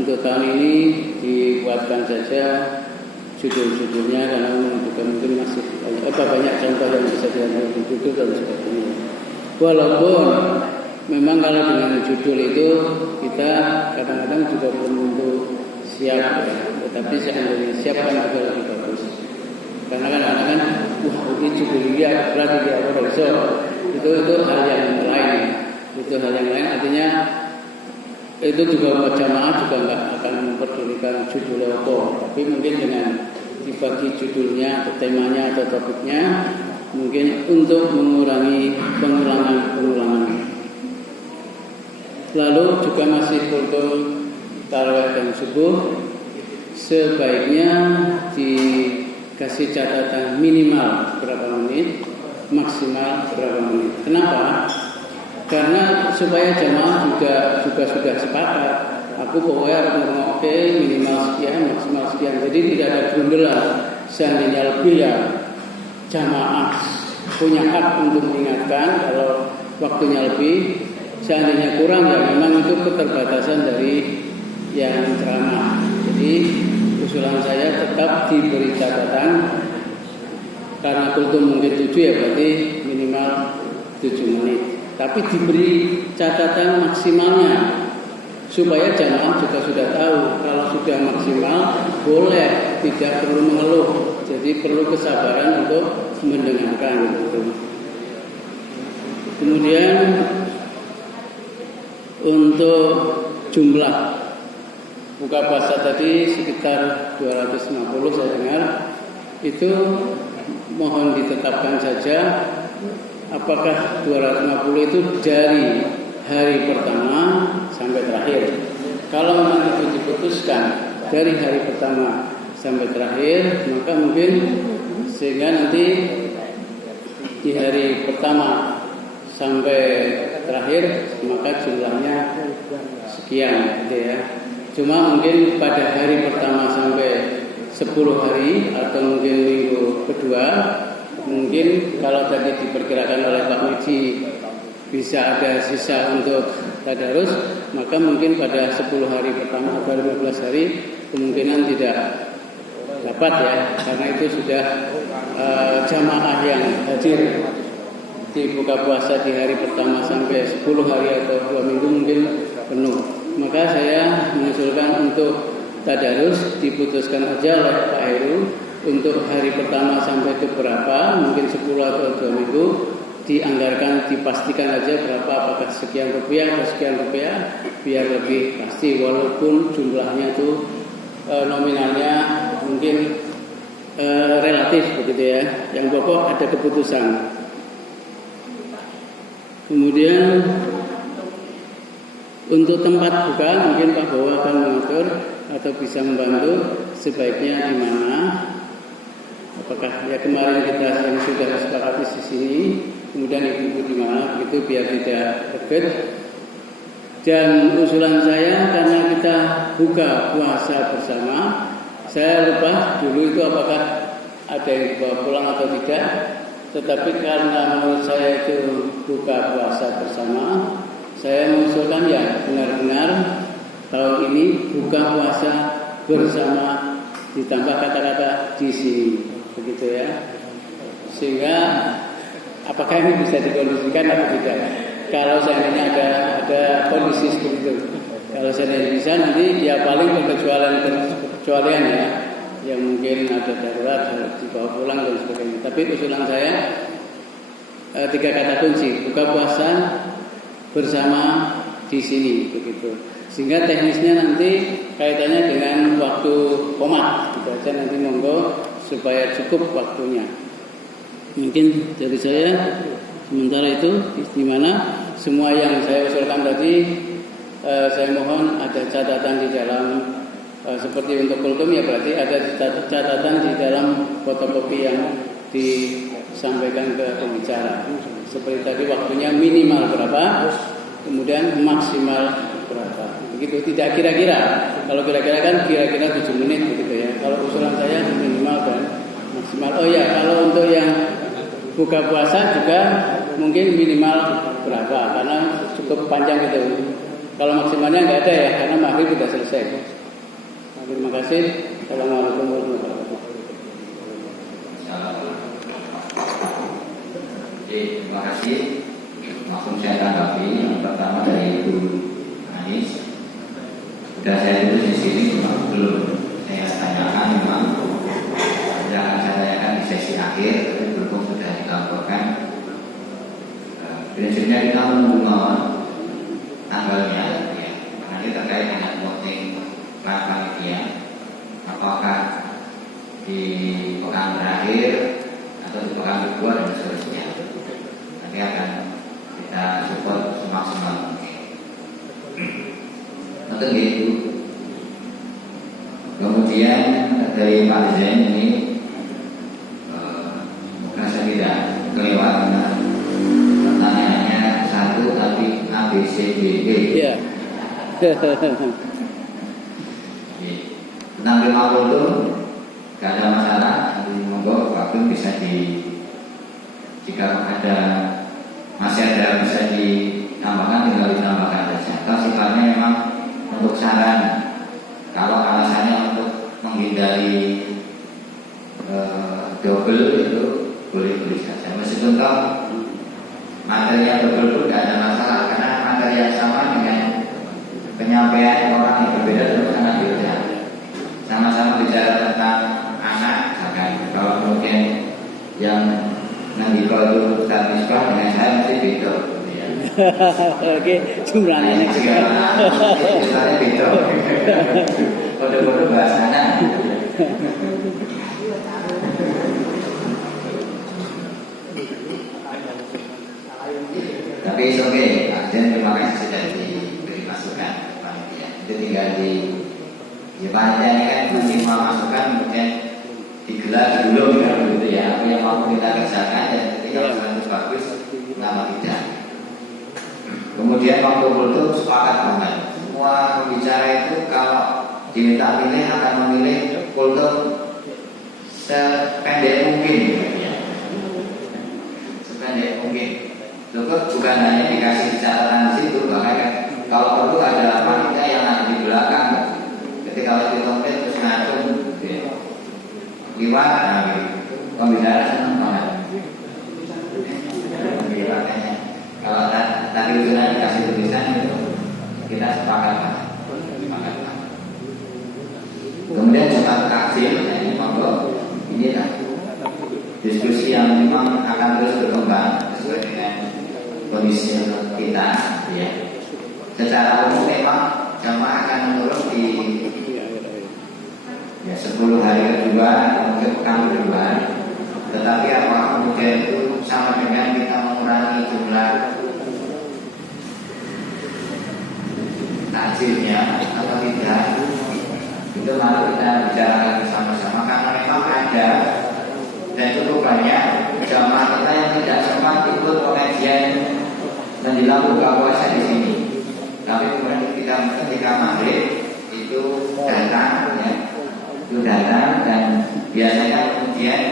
untuk tahun ini dibuatkan saja judul-judulnya, karena juga mungkin masih banyak contoh yang bisa diambil di judul dan sebagainya. Walaupun memang kalau dengan judul itu kita kadang-kadang juga belum tentu siap, tetapi seandainya siap kan juga lebih bagus. Karena kadang-kadang ini judul dia berarti dia itu hal yang lain. Itu hal yang lain, artinya itu juga jamaah juga nggak akan memperdulikan judul apa, tapi mungkin dengan dibagi judulnya atau temanya atau topiknya, mungkin untuk mengurangi pengulangan. Lalu juga masih kultum tarawih dan subuh, sebaiknya dikasih catatan minimal berapa menit, maksimal berapa menit. Kenapa? Karena supaya jamaah juga sudah sepakat. Aku pokoknya oke minimal sekian, maksimal sekian. Jadi tidak ada gerundelan. Seandainya lebih ya jamaah punya hak untuk mengingatkan kalau waktunya lebih. Seandainya kurang ya memang itu keterbatasan dari yang ceramah. Jadi usulan saya tetap diberi catatan. Karena kultum mungkin 7 ya berarti minimal 7 menit. Tapi diberi catatan maksimalnya supaya jamaah juga sudah tahu kalau sudah maksimal boleh, tidak perlu mengeluh. Jadi perlu kesabaran untuk mendengarkan gitu. Kemudian untuk jumlah buka puasa tadi sekitar 250 saya dengar, itu mohon ditetapkan saja. Apakah 250 itu dari hari pertama sampai terakhir? Kalau memang itu diputuskan dari hari pertama sampai terakhir, maka mungkin sehingga nanti di hari pertama sampai terakhir maka jumlahnya sekian gitu ya. Cuma mungkin pada hari pertama sampai 10 hari atau mungkin minggu kedua, mungkin kalau tadi diperkirakan oleh Pak Miji bisa ada sisa untuk tadarus, maka mungkin pada 10 hari pertama atau 15 hari kemungkinan tidak dapat ya, karena itu sudah jamaah yang hadir di buka puasa di hari pertama sampai 10 hari atau 2 minggu mungkin penuh. Maka saya mengusulkan untuk tadarus diputuskan aja oleh Pak Heru untuk hari pertama sampai ke berapa, mungkin 10 atau 2 minggu, dianggarkan, dipastikan aja berapa, apakah sekian rupiah atau sekian rupiah, biar lebih pasti, walaupun jumlahnya itu nominalnya mungkin relatif begitu ya. Yang pokok ada keputusan. Kemudian untuk tempat buka mungkin Pak Bowo akan mengatur atau bisa membantu sebaiknya di mana. Apakah ya kemarin kita yang sudah sepakati di sini, kemudian ibu-ibu di mana, begitu biar tidak dekat. Dan usulan saya karena kita buka puasa bersama, saya lupa dulu itu apakah ada yang dibawa pulang atau tidak. Tetapi karena menurut saya itu buka puasa bersama, saya mengusulkan ya benar-benar tahun ini buka puasa bersama ditambah kata-kata di sini, begitu ya. Sehingga apakah ini bisa dikondisikan atau tidak? Kalau seandainya ada kondisi seperti itu, kalau seandainya bisa nanti ya paling pengecualian ya, yang mungkin ada darurat harus dibawa pulang dan sebagainya. Tapi usulan saya 3 kata kunci, buka puasa bersama di sini, begitu. Sehingga teknisnya nanti kaitannya dengan waktu qomat, gitu aja nanti monggo supaya cukup waktunya. Mungkin dari saya sementara itu di mana semua yang saya usulkan tadi saya mohon ada catatan di dalam seperti untuk kultum ya, berarti ada catatan di dalam fotokopi yang disampaikan ke pembicara. Seperti tadi waktunya minimal berapa, kemudian maksimal berapa. Begitu, tidak kira-kira. Kalau kira-kira kan kira-kira 7 menit begitu ya. Kalau usulan saya minimal dan maksimal. Oh ya, kalau untuk yang buka puasa juga mungkin minimal berapa, karena cukup panjang itu. Kalau maksimalnya nggak ada ya, karena maghrib sudah selesai. Terima kasih. Assalamualaikum warahmatullahi wabarakatuh. Terima kasih. Langsung saya tanggapi. Yang pertama dari Ibu Anis. Sudah saya tulis di sini, cuma belum saya tanyakan. Memang sudah akan saya tanyakan di sesi akhir, tapi belum sudah dilaporkan. Prinsipnya kita menunggu tanggalnya, ya. Karena ini terkait dengan voting panitia. Apakah di pekan terakhir atau di pekan kedua dan seterusnya. Nanti akan kita support semaksimal mungkin. Tentu gitu. Kemudian dari Pak Zain ini mungkin saya tidak kelewat dengan pertanyaannya satu tapi ABCDE. Iya. Tentang 50 gak ada masalah. Monggo waktu bisa jika ada masih ada bisa ditambahkan, tinggal ditambahkan saja. Atau sifatnya memang untuk saran. Kalau alasannya untuk menghindari double itu boleh saja. Meskipun kalau materi yang double itu tidak ada masalah, karena materi yang sama dengan penyampaian orang yang berbeda itu sangat berbeda. Sama-sama bicara tentang anak, misalkan kalau kemudian yang nanti kalau itu status dengan saya mesti beda. Oke, jumlahnya Misalnya beda. Kode-kode bahasanya. Tapi oke, Aden terima kasih sudah diberi masukan panitia. Itu tinggal di panitia ini kan menerima masukan kemudian digelar dulu kan begitu ya. Apa yang mau kita kerjakan dan ketika itu bagus, nama tidak. Kemudian waktu itu sepakat banget. Semua pembicara itu kalau diminta pilih akan memilih kultum sependek mungkin, sependek mungkin. Cukup bukan hanya dikasih catatan di situ, bahkan kalau perlu ada panitia yang ada di belakang. Ketika lebih komplit terus ngacung, liwat, pembicara senang banget. Kalau tadi ujian dikasih tulisan itu kita sepakat. Kemudian Jumat Takjil, ini monggo, ini lah diskusi yang memang akan terus berkembang sesuai dengan kondisi kita, ya. Secara umum memang jamaah akan menurun di 10 hari kedua atau mungkin pekan kedua. Tetapi apakah kemudian itu sama dengan kita mengurangi jumlah takjilnya atau tidak? Itu mari kita bicarakan bersama-sama, karena memang ada dan cukup banyak jamaah kita yang tidak sempat ikut pengajian menjelang buka puasa di sini. Tapi kemudian ketika maghrib itu datang, ya, itu datang dan biasanya kemudian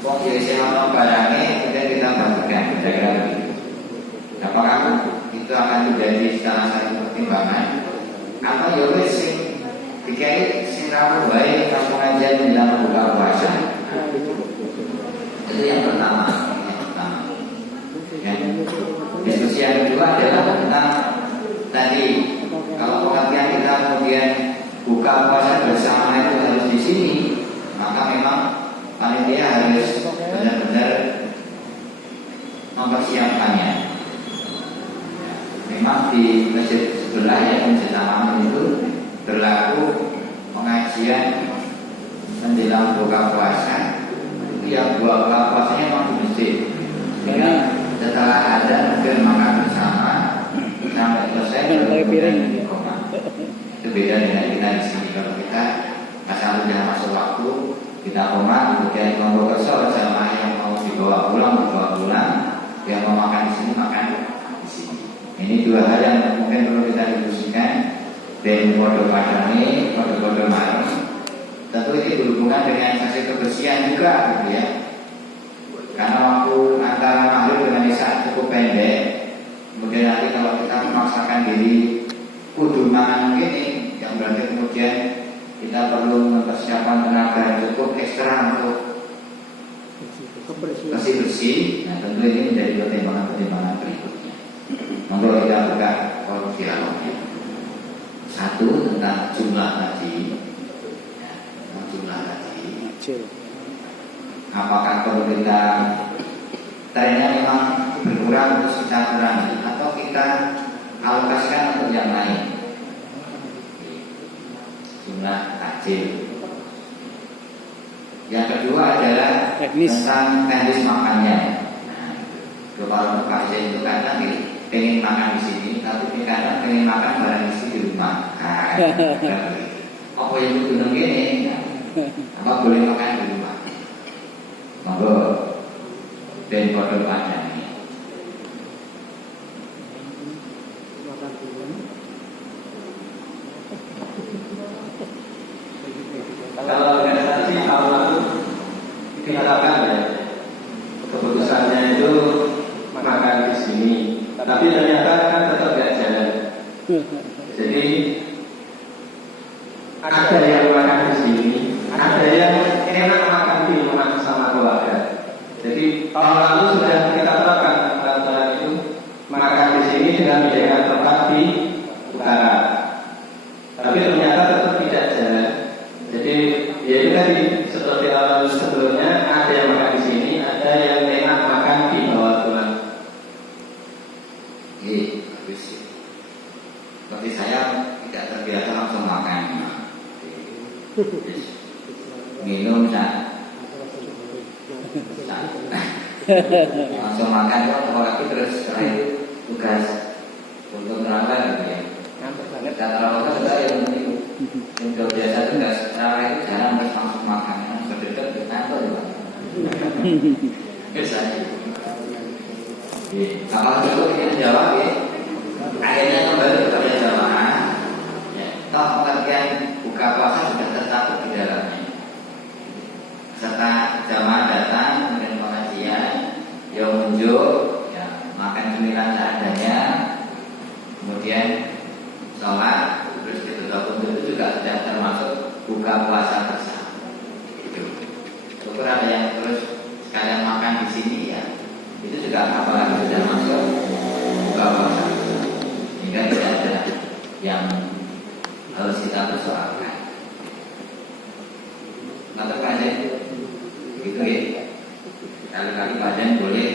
kok isinya barangnya kemudian kita bagikan, kira-kira begitu. Apakah itu akan menjadi salah satu pertimbangan? Atau ya wis sing dikai sing rawu bae pengajian menjelang buka puasa? Itu yang pertama. Ya. Diskusi yang kedua adalah tentang tadi, kalau pengertian kita kemudian buka puasa bersama itu harus di sini, maka memang panitia harus benar-benar mempersiapkannya. Memang di masjid sebelah, ya, Masjid Aman itu berlaku pengajian menjelang buka puasa. Yang buka puasanya memang di masjid. Sehingga setelah ada mungkin makan bersama sampai selesai piring. Itu beda dengan kita di sini. Kalau kita asal sudah masuk waktu, kita koma, kemudian membawa kesel jamaah yang mau dibawa pulang, yang mau makan di sini makan di sini. Ini dua hal yang mungkin perlu kita diskusikan. Dan kode marah. Tentu ini berhubungan dengan sesi kebersihan juga, gitu ya. Karena waktu antara maghrib dengan isya cukup pendek. Kemudian nanti kalau kita memaksakan diri kudu makan begini, yang berarti kemudian kita perlu mempersiapkan tenaga yang cukup ekstra untuk bersih-bersih. Nah, tentu ini menjadi pertimbangan berikutnya. Monggo kita buka forum dialognya. Satu, tentang jumlah tadi. Jumlah tadi. Apakah perlu kita trennya memang berkurang terus kita kurangi, atau kita alokasikan untuk yang lain? Jumlah takjil. Yang kedua adalah tentang teknis makannya. Kalau takjil itu kadang pengen makan di sini, tapi kadang pengen makan barang isi di rumah. Apa yang itu gini? Apa boleh makan di rumah? Monggo dan kode panjang ini. Kalau organisasi tahun lalu dikatakan, ya, keputusannya itu makan di sini, tapi ternyata kan tetap gak jalan. Jadi ada yang makan di sini, ada yang enak makan di rumah sama keluarga. Jadi tahun lalu sudah kita terapkan peraturan itu, makan di sini dengan menyediakan tempat di utara. Tapi ternyata tetap tidak jalan. Jadi ya itu tadi, seperti tahun sebelumnya, ada yang makan di sini, ada yang enak makan di bawah tulang. Bagus. Seperti saya tidak terbiasa langsung makan. Minum langsung makan lagi terus tugas untuk terawih, gitu ya. Terawih kan juga yang sudah biasa tugas terawih itu jarang terus langsung makan, berdekat di kantor juga. Biasanya. Kalau dulu kita jawab, ya, akhirnya kembali kepada jamaah. Toh pengertian buka puasa bersama. Itu. Syukur ada yang terus sekalian makan di sini ya. Itu juga apalagi sudah masuk buka puasa. Sehingga tidak ada yang harus kita persoalkan. Mantap Pak Jen, begitu ya. Kali-kali Pak Jen boleh.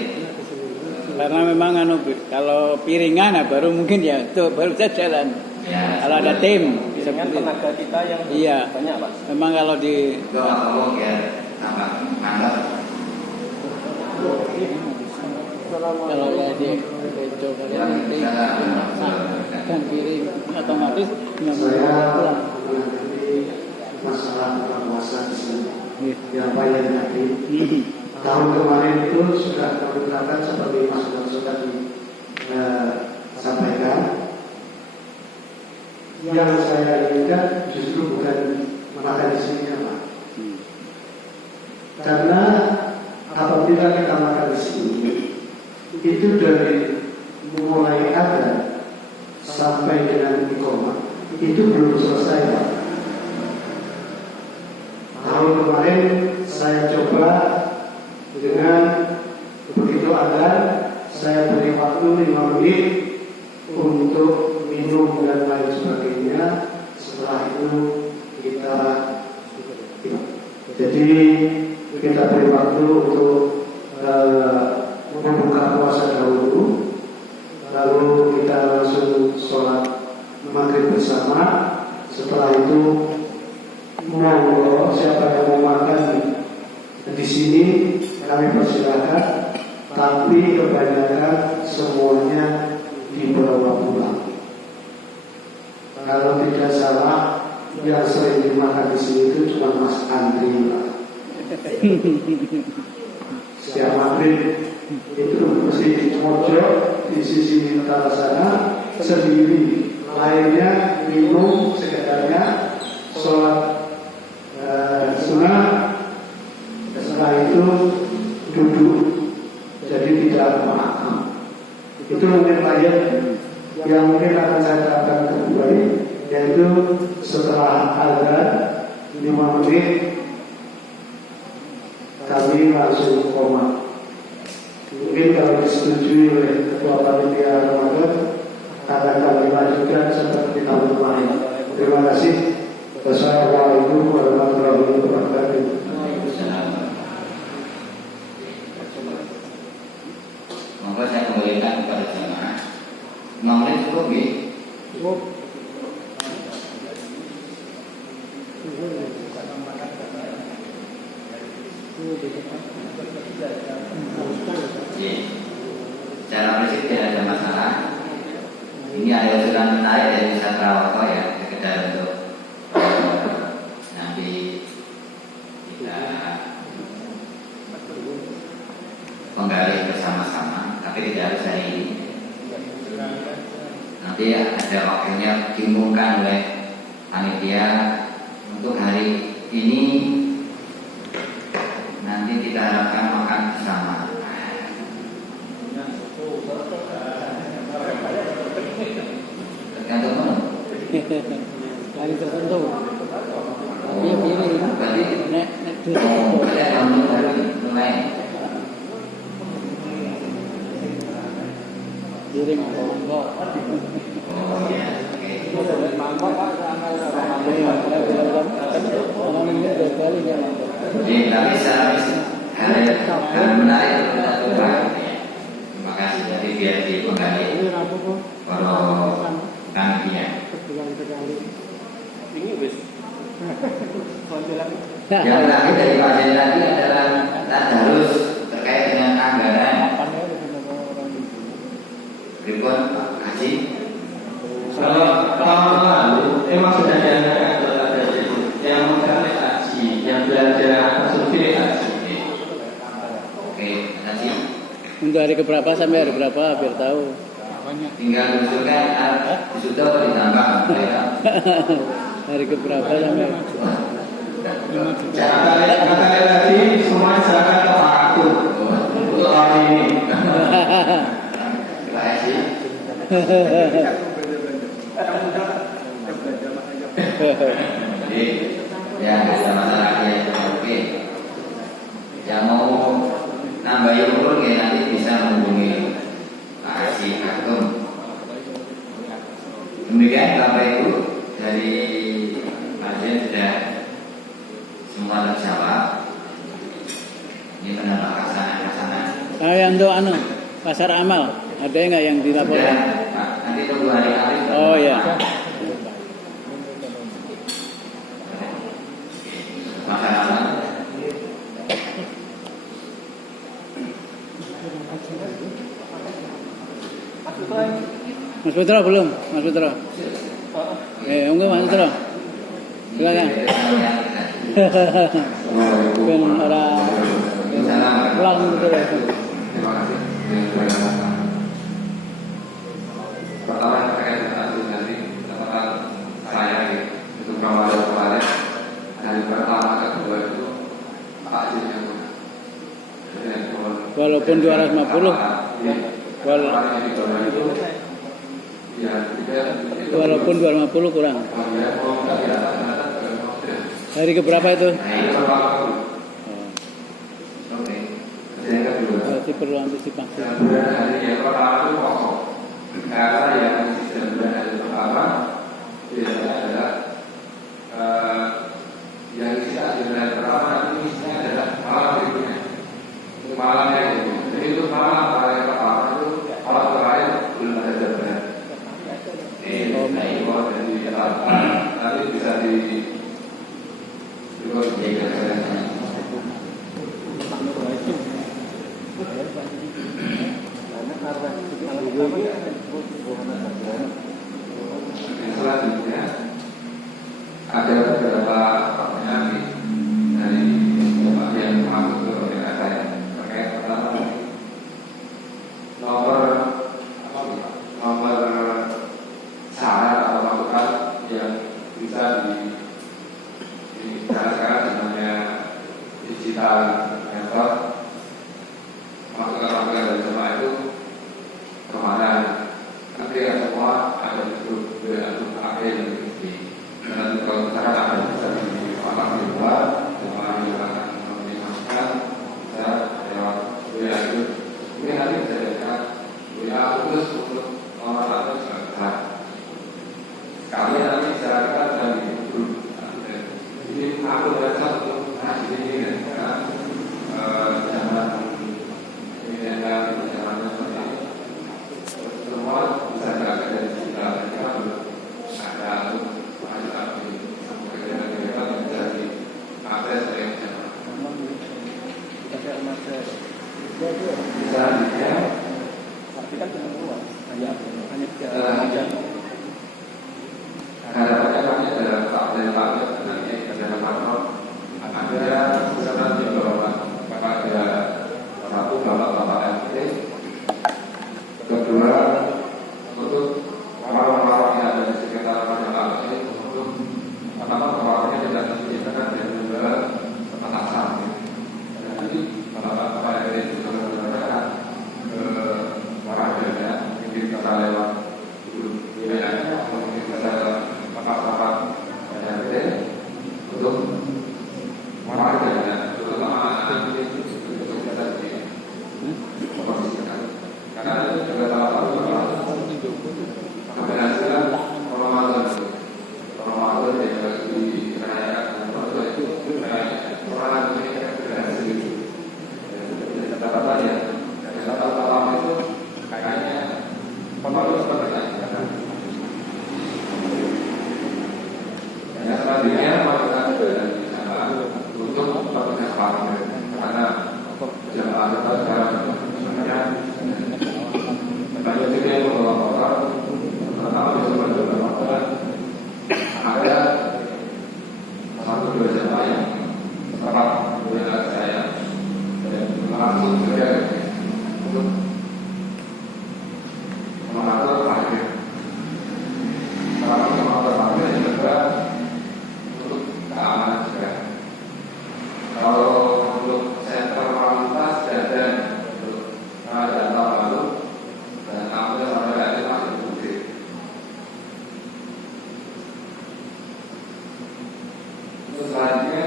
Karena memang kalau piringan baru mungkin ya itu baru bisa jalan. Ya, Kalau ada tim, dengan tenaga kita yang iya. banyak Pak. Memang kalau di ngomong ya apa? Mantap. kalau di coba nanti kan piring otomatis Saya menghadapi masalah buka puasa di sini. Yang paling tadi tahun kemarin itu sudah kami terapkan seperti Mas Darso tadi sampaikan. Yang saya inginkan justru bukan makan di sini Pak. Karena apabila kita makan di sini, itu dari mulai ada sampai dengan iqamah itu belum selesai Pak. Tahun kemarin saya coba dengan begitu ada saya beri waktu 5 menit untuk minum dan lain sebagainya. Setelah itu kita jadi kita beri waktu untuk membuka puasa dahulu, lalu kita langsung sholat maghrib bersama. Setelah itu monggo siapa yang mau makan di sini kami persilahkan, tapi kebanyakan semuanya dibawa pulang. Kalau tidak salah, yang sering dimakan di sini itu cuma Mas Andri Pak. Setiap maghrib itu mesti dicocok di sisi utara sana sendiri, lainnya minum sekedarnya, sholat sunnah, setelah itu duduk, jadi tidak makan. Itu mungkin lain yang mungkin akan saya terapkan kembali, yaitu setelah azan 5 menit kami langsung koma. Mungkin kalau disetujui oleh Ketua Panitia Ramadan akan kami lanjutkan seperti tahun kemarin. Terima kasih. Wassalamualaikum warahmatullahi wabarakatuh. Maka saya kembalikan kepada jemaah. 5 menit cukup ya? Cukup. Ya. Secara prinsip tidak ada masalah. Ini ada usulan menarik dari Satra Wako ya, sekedar untuk nanti kita menggali bersama-sama, tapi tidak harus hari ini. Nanti ada waktunya diumumkan oleh panitia untuk hari ini. Nanti kita harapkan makan bersama. Tergantung mana? kali tertentu. Iya pilih. Berarti Nek ada kamu dari mulai. piring apa enggak? Oh ya, oke. Orang ini udah kali ya. Jadi tapi hal menarik kita coba. Terima kasih. Jadi biar dipenggali kalau kaminya. Ini wis. Yang terakhir dari Pak Jen tadi adalah tadarus terkait dengan anggaran. Berikut Pak Haji. Kalau tahun lalu emang sudah ada yang mengkaji haji, yang belajar survei haji. Oke, Haji. Untuk hari keberapa sampai hari berapa biar tahu. Tinggal usulkan disudah atau ditambah. Hari keberapa sampai Kata tadi semuanya serahkan ke Pak Akun untuk tahun ini. Pak Haji. Jadi Ya, nggak ada masalah ya. Oke. Yang mau nambahin umur ya nanti bisa menghubungi Pak Haji Agung. Demikian Bapak Ibu dari kajian sudah semua terjawab. Ini menambah kesanan-kesanan. Yang untuk pasar amal ada nggak yang dilaporkan? Sudah, Pak. Nanti tunggu hari Kamis. Oh ya. Masalah. Mas Putra belum? Mas Putra. Enggak Mas Putra. Silakan. Ben orang pulang gitu ya. Terima kasih. Pertama terkait dengan tadi catatan saya itu Ramadan kemarin hari pertama kedua itu takjil yang walaupun 250 walaupun 250 kurang. Hari keberapa itu? Berarti perlu antisipasi. Bulan hari yang pertama itu kosong karena yang di bulan hari pertama biasanya adalah yang bisa di bulan hari pertama nanti isinya adalah malam berikutnya. Untuk malamnya itu. Jadi untuk malam hari pertama itu malam terakhir belum ada jadwal. Nanti bisa di selanjutnya ada beberapa pertanyaan dari Bapak yang masuk ke pertanyaan saya terkait pertama nomor syarat atau masukan yang bisa dijelaskan namanya digital method. Masukan dari semua itu kemana? Nanti ya semua ada di grup akhir dan kalau misalkan ada bisa di papan di luar, semua yang akan masukan bisa lewat WA itu. Mungkin nanti bisa jadikan WA khusus untuk nomor 1 besar. Kami nanti bicarakan dan di grup. Jadi aku biasa untuk di sini kan jangan ini adalah jalannya seperti semua bisa berada dari kita mereka ada kegiatan yang bisa diakses oleh selanjutnya harapannya kami dalam takdir nanti dalam makro ada pesanan di bawah pada satu bapak-bapak RT, kedua untuk warung-warung yang ada di sekitar masyarakat ini untuk warungnya tidak terciptakan dan juga petasan. Jadi bapak-bapak RT juga menggunakan warga mungkin bisa lewat wilayahnya, mungkin bisa tempat-tempat RT untuk warga terutama anak-anak ini untuk bisa diposisikan karena itu juga salah satu keberhasilan Ramadan yang dirayakan Ramadan itu orang ini berhasil catatan ya catatan pertama itu kayaknya Ramadan seperti yang selanjutnya melakukan di sana untuk petugas parkir karena jemaah kita sekarang sebenarnya banyak juga yang melaporkan pertama di sebuah laporan ada 1-2 jemaah yang sempat mendengar saya dan langsung saja untuk mengatur parkir. Salah satu mengatur parkir juga untuk keamanan juga. Kalau untuk senter lalu lintas dan Terus selanjutnya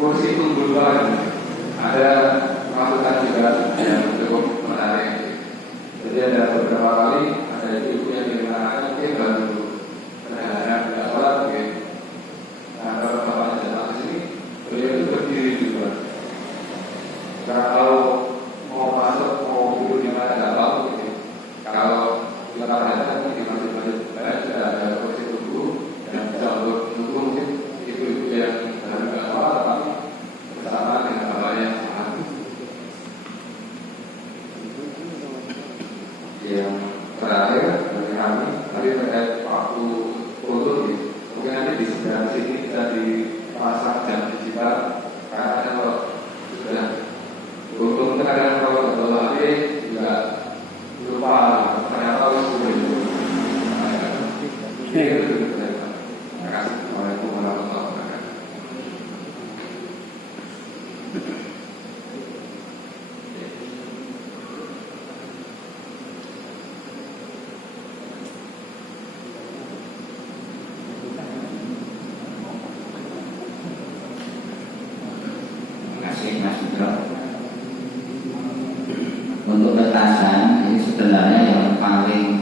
kursi tungguan ada masukan juga yang cukup menarik. Jadi ada beberapa kali ada ibu yang dimana dia baru berharap tidak sholat gitu. Nah kalau bapaknya datang ke sini, beliau itu berdiri di luar. Karena kalau mau masuk mau duduk di mana tidak mau gitu. Kalau kita perhatikan di masjid-masjid lain sudah ada kursi tunggu yang bisa untuk tunggu mungkin ibu-ibu yang baru tidak sholat tapi bersama dengan bapaknya yang sholat. Yang terakhir dari kami tadi terkait waktu foto mungkin nanti di sebelah sini bisa dipasang jam digital karena kalau sudah untuk kadang kalau bawa HP juga lupa ternyata harus itu. Terima kasih. Assalamualaikum warahmatullahi wabarakatuh. Terima kasih Mas Indro. Untuk petasan ini sebenarnya yang paling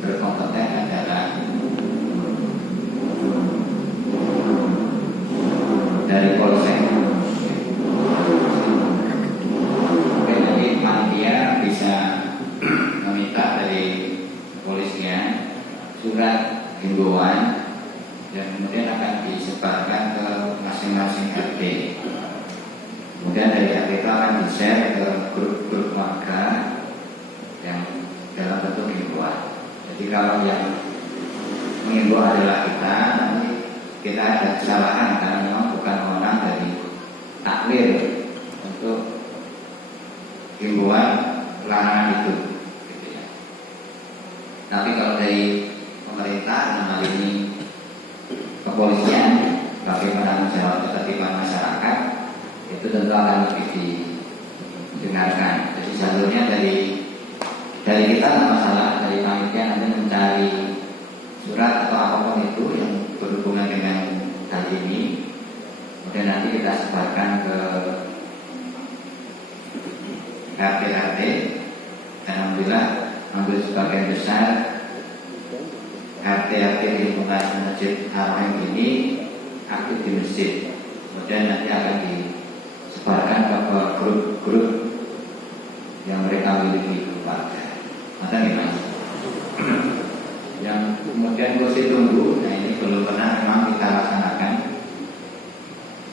berkompeten adalah dari Polsek. Mungkin nanti panitia bisa meminta dari kepolisian surat himbauan dan kemudian akan disebarkan ke masing-masing RT. Kemudian dari RT itu akan di-share ke grup-grup warga yang dalam bentuk himbauan. Jadi kalau yang mengimbau adalah kita, nanti kita ada kesalahan karena memang bukan orang dari takmir untuk himbauan larangan itu. Gitu ya. Tapi kalau dari pemerintah, dalam hal ini kepolisian, bagaimana menjawab ketertiban masyarakat, itu tentu akan lebih didengarkan. Jadi jalurnya dari kita tidak masalah, dari panitia nanti mencari surat atau apapun itu yang berhubungan dengan hal ini, kemudian nanti kita sebarkan ke RT-RT. Dan alhamdulillah ambil sebagian besar RT-RT di lingkungan Masjid Ar-Rahim ini aktif di masjid. Kemudian nanti akan disebarkan ke grup-grup yang mereka miliki keluarga. Maka nih Mas, yang kemudian kursi tunggu, nah ini belum pernah memang kita laksanakan.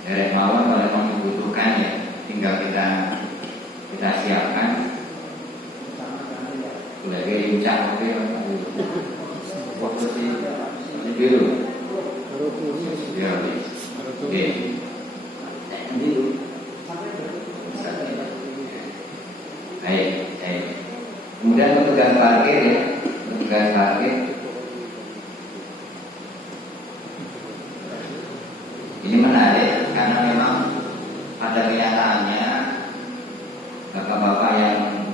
Derek mawon kalau memang dibutuhkan ya, tinggal kita siapkan. Boleh diucap oke, kursi biru, ya oke, biru. Baik. Kemudian petugas parkir ya, petugas parkir ini menarik karena memang pada kenyataannya bapak-bapak yang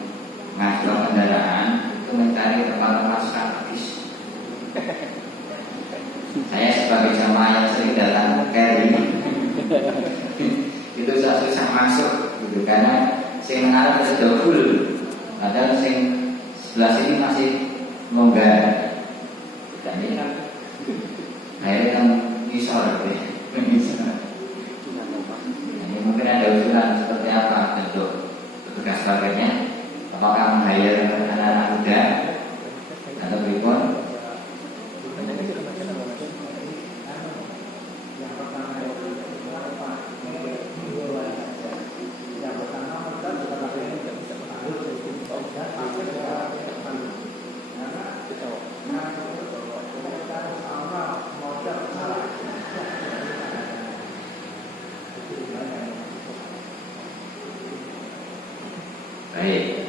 ngasih kendaraan itu mencari tempat-tempat strategis. Saya sebagai jamaah yang sering datang carry itu susah masuk gitu karena sing mengarah sudah full, padahal sing sebelah sini masih longgar. Dan ini kan akhirnya kan ngisor ya. Ini mungkin ada usulan seperti apa bentuk petugas parkirnya, apakah meng-hire anak-anak muda atau pripun? Baik.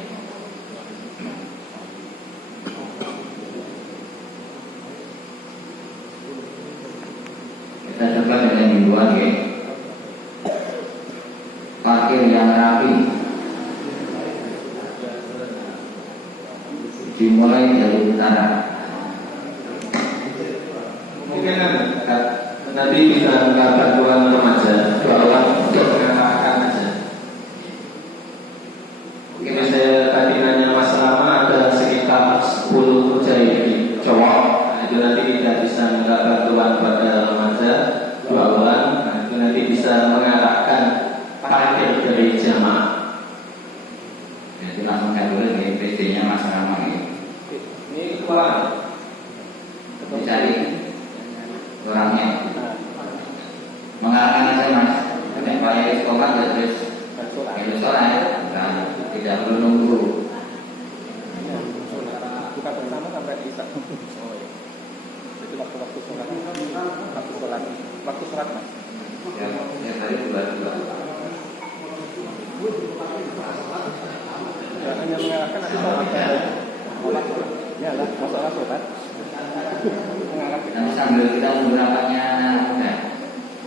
Kita coba dengan himbauan ya. Parkir yang rapi, dimulai dari utara. Mungkin nanti bisa minta bantuan remaja 2 orang untuk mengarahkan aja. Mungkin saya tadi nanya Mas Rama ada sekitar 10 mujahidin cowok. Nah, itu nanti kita bisa minta bantuan pada remaja 2 orang. Nah, itu nanti bisa mengarahkan parkir dari jamaah. Jadi langsung saya dulu nih PD-nya Mas Rama ini. Ini keluar. Dicari orangnya. Mengarahkan aja Mas. Supaya istiqomah terus itu sholat. Nah, tidak perlu nunggu. Buka bersama sampai isya. Oh iya. Jadi waktu sholat, waktu sholat Mas. Ya tadi dua. Ya, hanya mengarahkan nanti sholat. Ya lah, masalah sholat. Mengarahkan. Nanti sambil kita menggunakannya anak muda.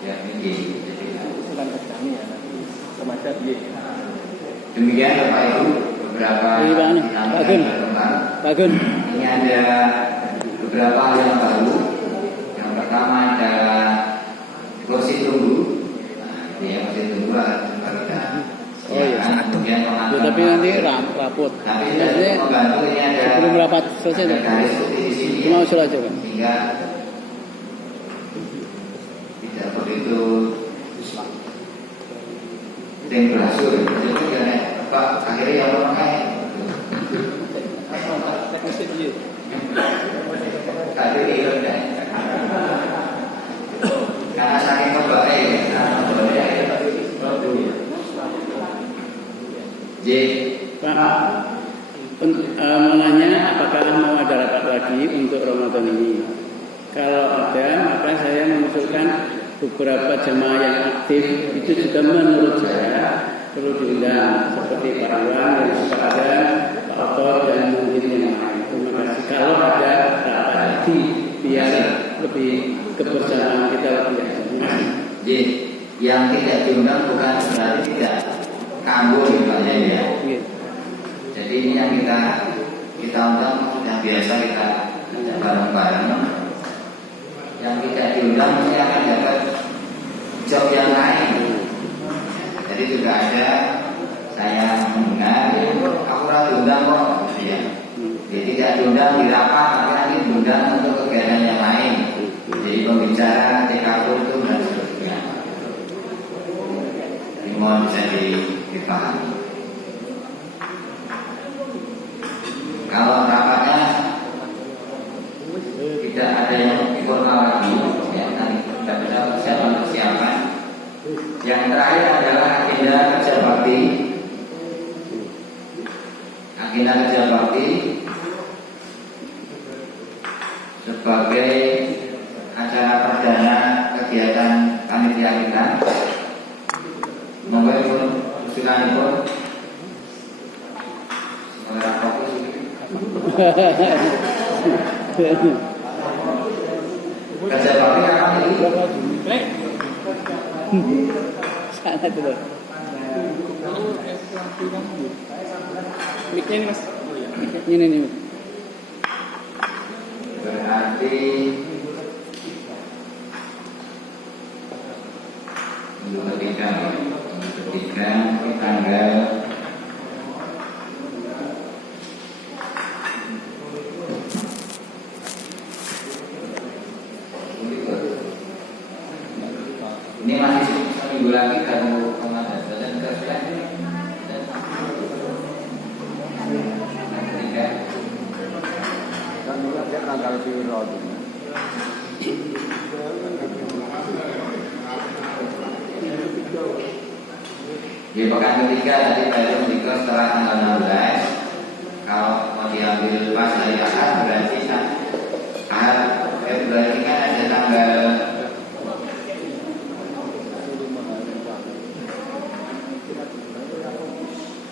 Ya ini. Jadi usulan ke kami ya nanti remaja dia. demikian Bapak Ibu beberapa Pak Gun. Ini ada beberapa hal yang baru. Yang pertama adalah kursi tunggu. Nah, ini kursi tunggu baru kita siapkan. Kemudian Ya, tapi nanti rapot. Tapi saya membantu ini ada sebelum rapat selesai ada garis putih di sini. cuma usul aja kan. Sehingga tidak begitu berhasil. Jadi karena Pak akhirnya yang pakai Teknisnya dia. tadi rendah. Karena saking kebaik, J. Pak, mau nanya apakah mau ada rapat lagi untuk Ramadan ini? Kalau ada, maka saya mengusulkan beberapa jemaah yang aktif itu juga menurut saya perlu diundang seperti Pak Iwan yang suka ada, Pak Oto dan mungkin yang lain. Terima kasih. Kalau ada rapat lagi biar lebih kebersamaan kita lebih asik. J. Yang tidak diundang bukan berarti tidak kambuh misalnya ya. Jadi ini yang kita undang sudah biasa kita bareng-bareng. Yang tidak diundang mesti akan dapat job yang lain. Jadi juga ada saya mendengar aku rasa diundang kok gitu ya. Jadi tidak diundang di rapat tapi nanti diundang untuk kegiatan yang lain. Jadi pembicara TKP itu dan seterusnya. Ini mohon bisa dipahami. Kalau rapatnya tidak ada yang formal lagi, ya nanti kita bisa persiapan. Yang terakhir adalah agenda kerja bakti. Agenda kerja bakti sebagai acara perdana kegiatan panitia kita. Monggo pun usulanipun ora fokus. Kerja bakti kapan ini? Sana dulu. Mic-nya ini Mas. Ini. Berarti minggu ketiga di tanggal ini masih seminggu lagi baru Ramadan dan ketiga di pekan ketiga tadi baru menikah setelah tanggal 16. Kalau mau diambil pas hari Ahad berarti Ahad berarti kan ada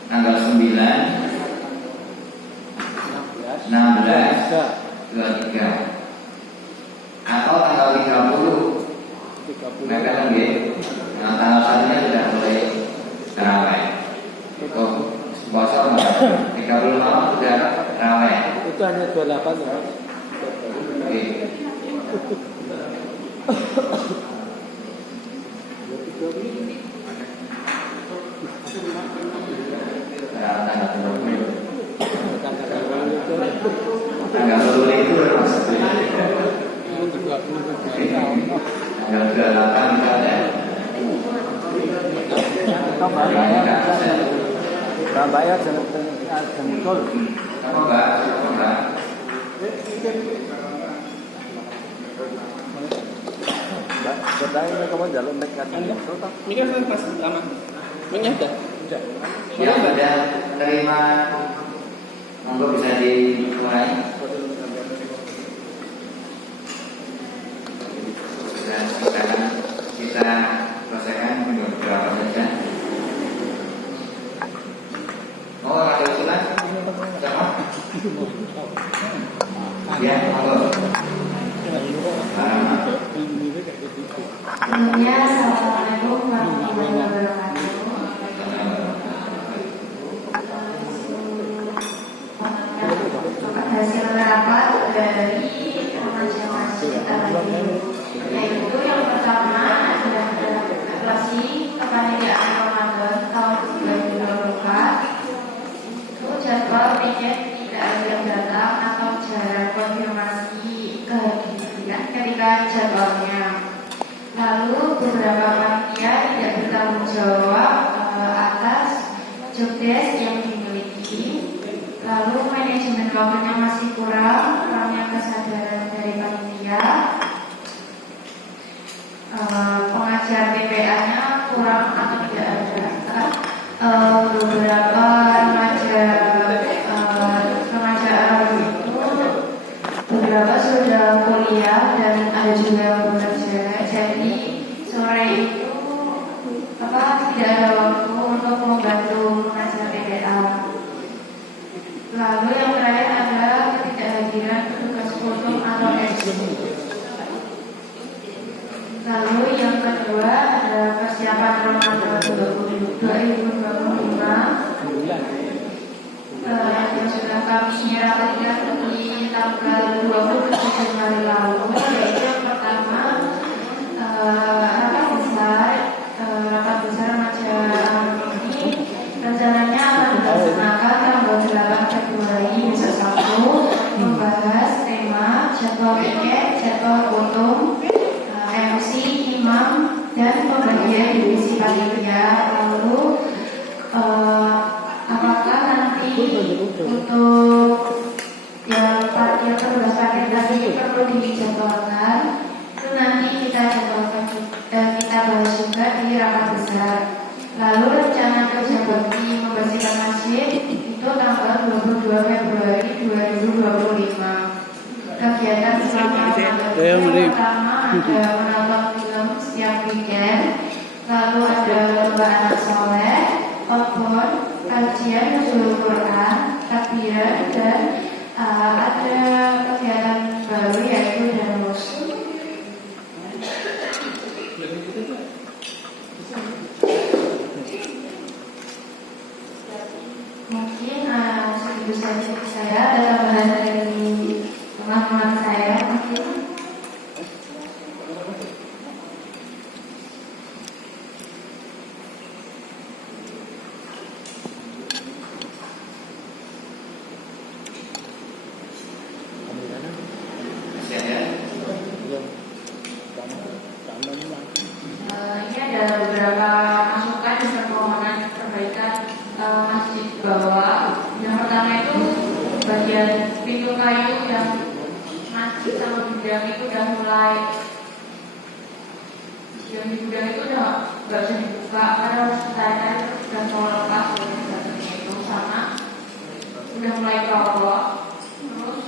tanggal 9, 16, 23 atau tanggal 30. Mereka kan nah, tanggal satunya sudah mulai terawih. Oh, sponsor 30 malam sudah terawih. Itu hanya 28 ya. Oke. tanggal 28 kita ada. Bayar jangan betul. Apa Mbak? Siapa Mbak? Bertanya kamu jalan dekat. Ini kan masih lama. Menyadar. Yang ada terima, monggo bisa dimulai. Dan sekarang kita selesaikan beberapa saja. Oh, ada usulan? Sama? Ya, monggo. Sebelumnya, Assalamualaikum warahmatullahi wabarakatuh. Hasil rapat dari masing-masing yaitu yang pertama adalah evaluasi kepanitiaan Ramadan tahun 2024. Itu jadwal piket tidak ada yang datang atau jarak konfirmasi kehadiran ketika jadwalnya. Lalu beberapa panitia tidak bertanggung jawab atas jobdesk yang dimiliki. Lalu manajemen waktunya masih kurangnya kesadaran dari panitia. Pengajar PPA-nya kurang atau tidak ada. Beberapa pengajar Arab itu beberapa sudah kuliah dan ada juga yang bekerja. Jadi sore itu tidak ada waktu untuk membantu pengajar PPA. Lalu yang terakhir adalah ketidakhadiran petugas foto atau SC. Lalu yang kedua adalah persiapan Ramadan 2025 yang sudah kami rapatkan di tanggal 27 Januari lalu, yaitu yang pertama rapat besar majalah ini rencananya akan dilaksanakan tanggal 8 Februari besok Sabtu, membahas tema jadwal piket, jadwal foto, MC, imam, dan pembagian divisi panitia. Lalu apakah nanti untuk yang petugas parkir tadi perlu dijadwalkan? Itu nanti kita jadwalkan, kita bahas juga di rapat besar. Lalu rencana kerja bakti membersihkan masjid itu tanggal 22 Februari 2025. Kegiatan selama yang pertama ada menonton film setiap weekend, lalu ada lomba anak soleh, outbound, kajian nuzul Quran, takbiran, dan ada kegiatan baru yaitu danus. Mungkin segitu saja saya. Ada tambahan dari teman-teman saya mungkin. Ini ada beberapa masukan dan permohonan perbaikan masjid bawah. Yang pertama itu bagian pintu kayu yang masjid sama gudang itu udah mulai, yang di gudang itu udah nggak bisa dibuka karena harus ditanya sudah mau lepas itu, sama udah mulai kerobok. Terus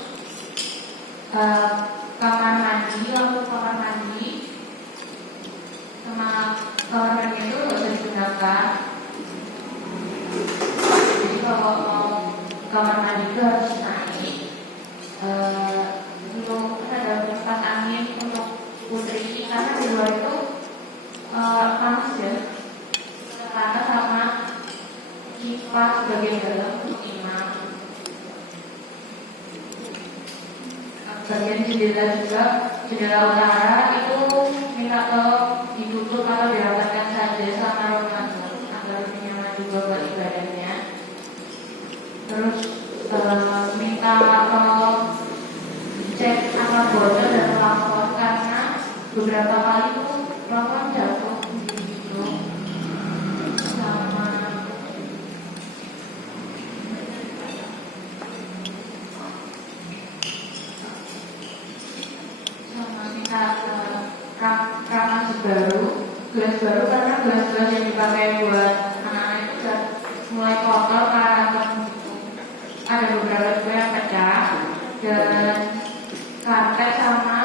kamar mandi, lampu kamar mandi sama kamar mandi itu nggak bisa digunakan. Jadi kalau mau kamar mandi itu harus naik. Untuk ada tempat angin untuk putri karena di luar itu panas ya, panas sama kipas bagian dalam untuk imam. Bagian jendela juga, jendela utara itu minta tolong ditutup atau dirapatkan saja selama Ramadan agar lebih nyaman juga buat ibadahnya. Terus minta tolong cek apa bocor dan lapor karena beberapa kali tuh Rawan jatuh gitu sama kita kamar gelas baru karena gelas-gelas yang dipakai buat anak-anak itu udah mulai kotor karena ada beberapa juga yang pecah dan karpet sama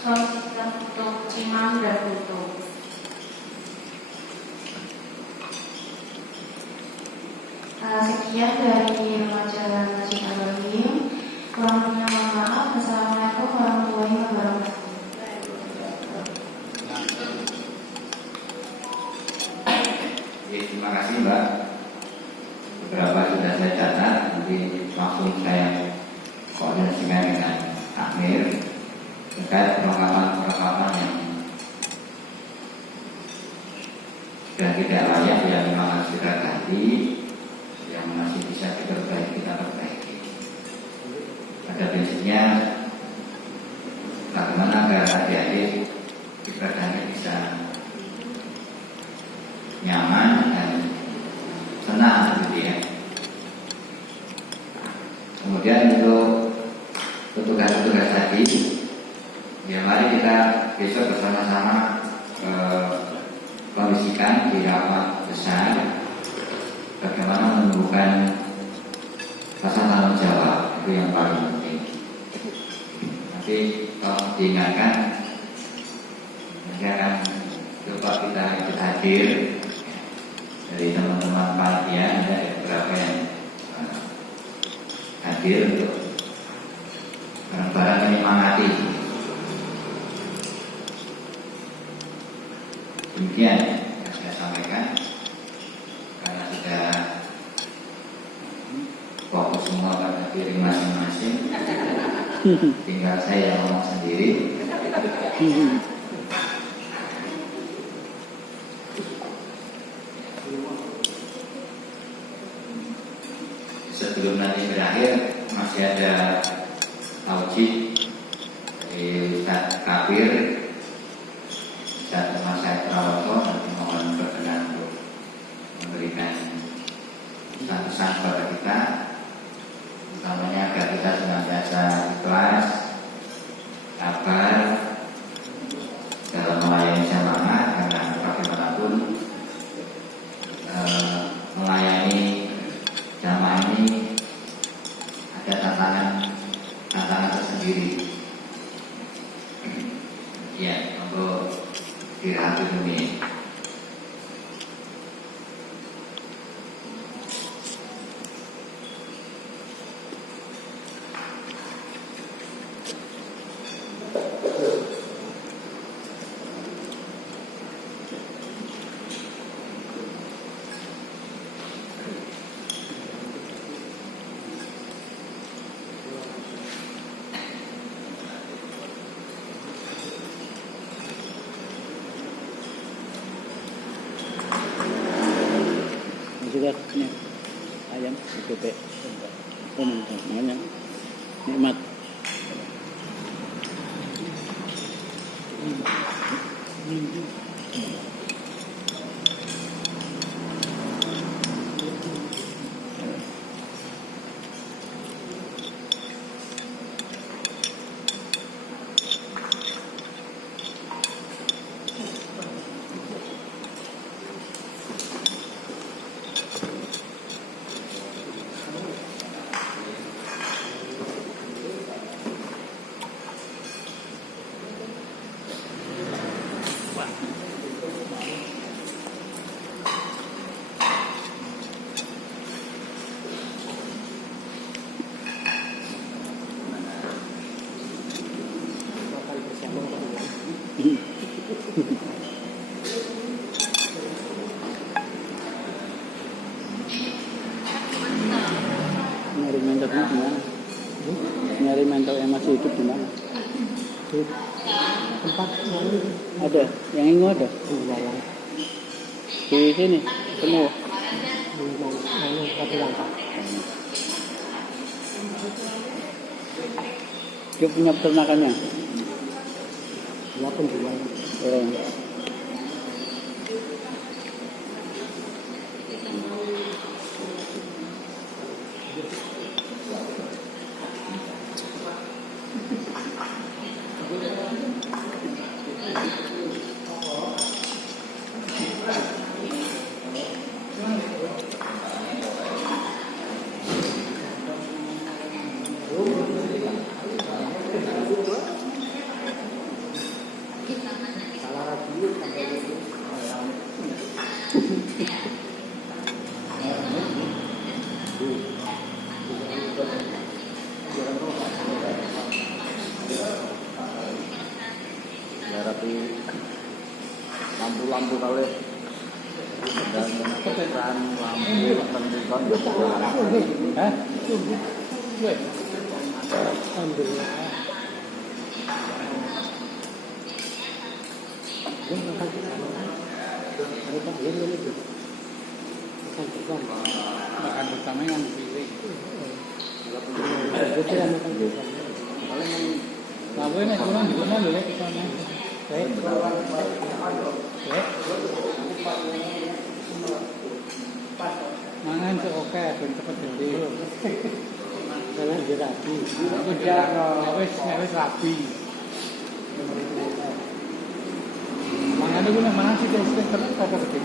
sistem untuk imam dan foto. Sekian dari majalah Masjid Al-Alim. Kurang lebihnya mohon maaf. Assalamualaikum warahmatullahi wabarakatuh. Terima kasih Mbak. Beberapa sudah saya catat, nanti langsung saya koordinasikan dengan Amir terkait perlengkapan yang sudah tidak layak, yang memang harus kita ganti, yang masih bisa diperbaiki kita perbaiki. Pada prinsipnya bagaimana agar adik-adik ibadahnya bisa nyaman dan senang gitu ya. Kemudian untuk petugas-petugas tadi, ya mari kita besok bersama-sama kondisikan di rapat besar bagaimana menumbuhkan rasa tanggung jawab, itu yang paling penting. Nanti kalau diingatkan, nanti akan coba kita ikut hadir dari teman-teman panitia, ada beberapa yang hadir untuk barang-barang menyemangati. Demikian yang saya sampaikan, karena sudah fokus semua pada diri masing-masing, tinggal saya yang ngomong sendiri. Sebelum nanti berakhir masih ada taujid dari Ustaz Kabir, Ustaz Mas Prawoto, nanti mohon berkenan untuk memberikan pesan-pesan kepada kita, utamanya agar kita senantiasa ikhlas, sabar dalam melayani jamaah, karena bagaimanapun melayani jamaah ini ada tantangan tersendiri. Ya, untuk dirapi ini. Sudah ayam bebek namanya nikmat. Nyari mentor yang masih hidup di mana? Tempat Ada, yang ini ada. Di sini semua. Dia punya peternakannya. lampu kali dan penerangan lampu pendidikan makan bersama yang dipilih. Kalau ini kurang di mana dulu kita mangan cek oke, ben cepet gede. Karena dia rapi. Wis rapi. Mangan itu nang mana sih terus apa gede.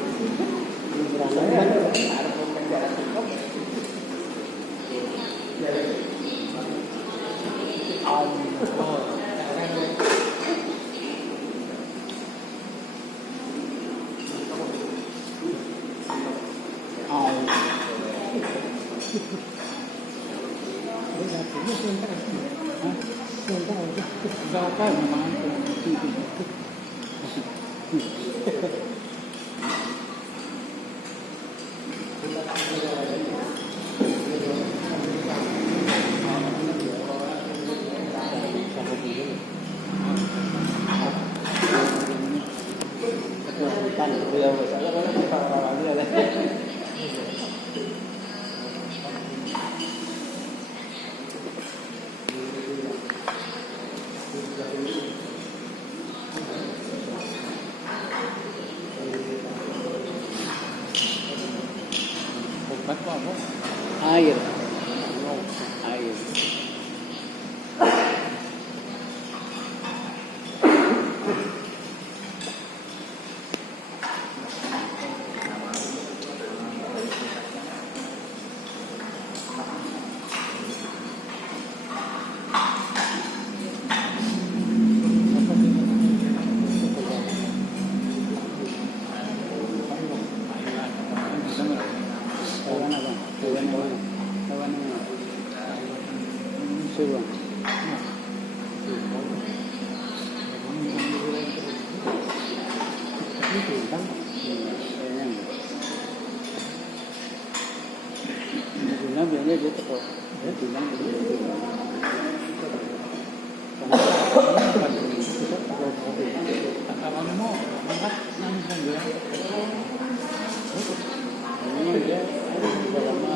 Air. Biasanya dia tekok, dia bilang kalau mau angkat nangis dia, ini dia lama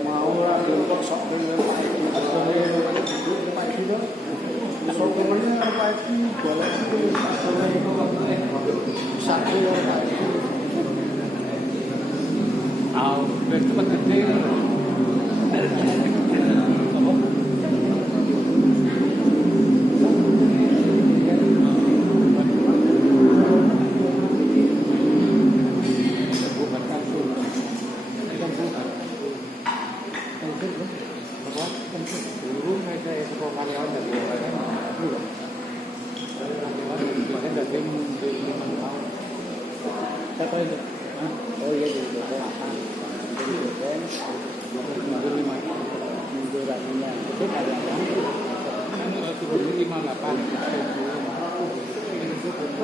Mau lah kok sok dengan Pak itu sokongannya apa itu boleh satu tahu cepat gede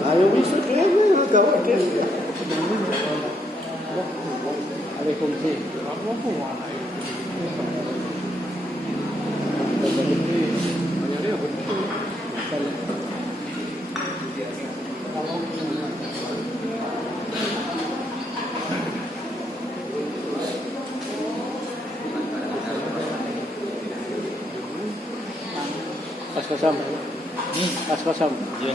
ayo bisa kayaknya agak oke. Ada fungsi. Apa warna ini? Hanya dia betul. Pas kosong. Pas kosong. Iya.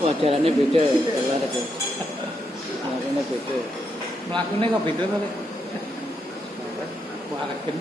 Ajarannya beda, melakukannya beda. Melakukannya kok beda kali? Walaken.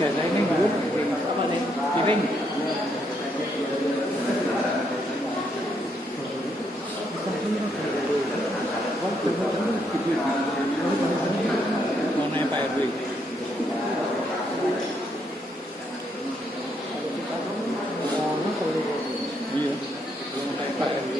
Biasa ini dulu apa nih? Piring. Mana Pak RW? Iya. Pak RW.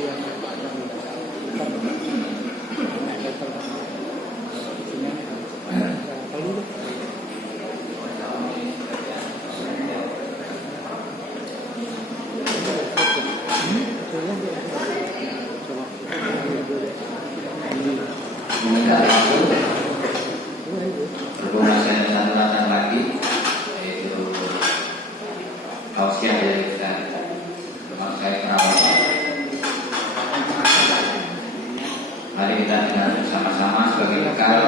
Berhubungan saya satu datang lagi, yaitu tausiah dari kita teman saya perawat. Mari kita dengar bersama-sama sebagai bekal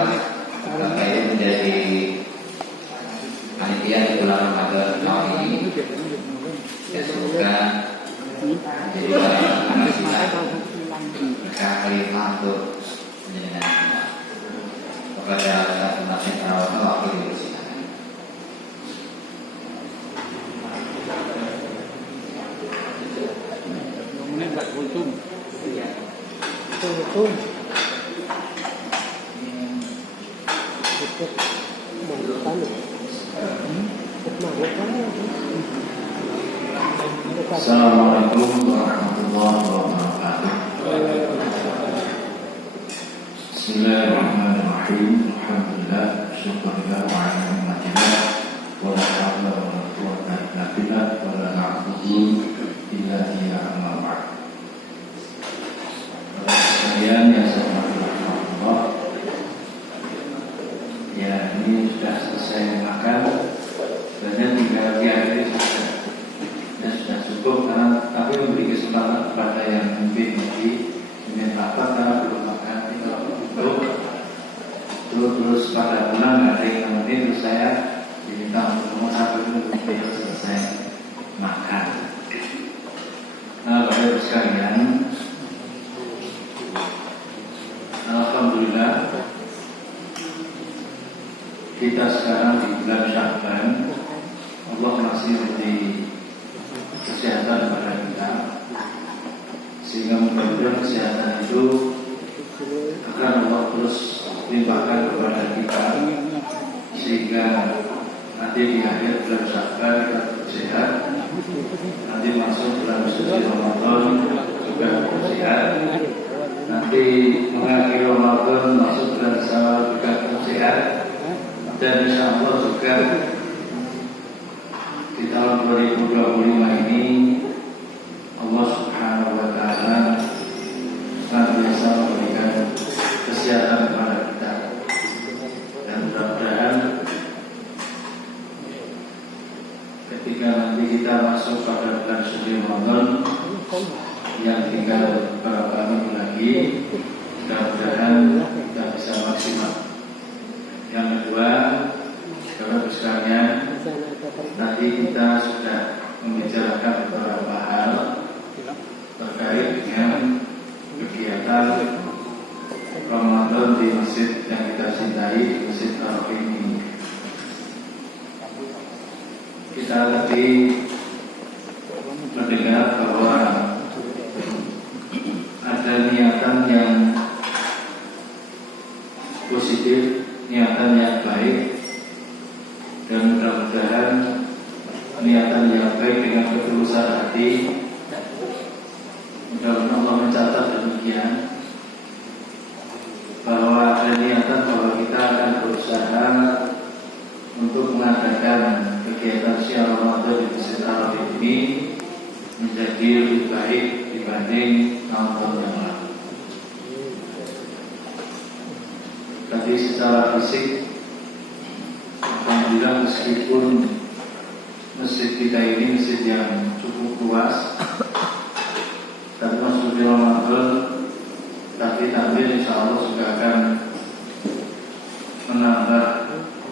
supaya menjadi panitia di bulan Ramadan tahun ini. Ya, semoga menjadi anak kita khalifah untuk menjadi kepada teman-teman perawat waktu di sini. Ini Pak Kultum. Kultum. Assalamualaikum warahmatullahi wabarakatuh. Bismillahirrahmanirrahim. Alhamdulillah, syukurillah wa ala ni'matillah wa la hawla wa la quwwata illa billah wa la na'budu illa iya amma ba'd. Sekalian yang saya hormati Allah, ya ini sudah selesai makan, sebenarnya tinggal diakhiri saja. Ya sudah cukup karena tapi memberi kesempatan kepada yang mungkin ingin apa karena belum makan terus pada bulan ada yang nanti terus saya diminta untuk nomor satu itu selesai makan. Nah, Bapak Ibu sekalian, alhamdulillah kita sekarang di bulan Sya'ban, Allah masih memberi kesehatan pada kita, sehingga mudah-mudahan kesehatan itu akan Allah terus limpahkan kepada kita, sehingga nanti di akhir bulan Sya'ban kita sehat, nanti masuk bulan suci Ramadan juga sehat, nanti mengakhiri Ramadan masuk bulan Syawal juga sehat, dan insya Allah juga di tahun 2025 ini Allah Subhanahu wa Ta'ala senantiasa memberikan kesehatan kepada kita, dan mudah-mudahan ketika nanti kita masuk pada bulan suci Ramadan yang tinggal beberapa minggu lagi, mudah-mudahan kita bisa maksimal. Yang kedua, Bapak sekalian, nanti kita sudah membicarakan beberapa hal terkait dengan kegiatan Ramadan di masjid yang kita cintai, Masjid Ar-Rahim ini. Kita tadi mendengar bahwa ada niatan yang positif, niatan yang baik, dan mudah-mudahan niatan yang baik dengan ketulusan hati, mudah-mudahan Allah mencatat demikian, bahwa ada niatan bahwa kita akan berusaha untuk mengadakan kegiatan syiar Ramadan di Masjid Ar-Rahim ini menjadi lebih baik dibanding tahun-tahun yang lalu. Tapi secara fisik, alhamdulillah, meskipun masjid kita ini masjid yang cukup luas, dan masuk di Ramadan, tapi takdir insya Allah juga akan menambah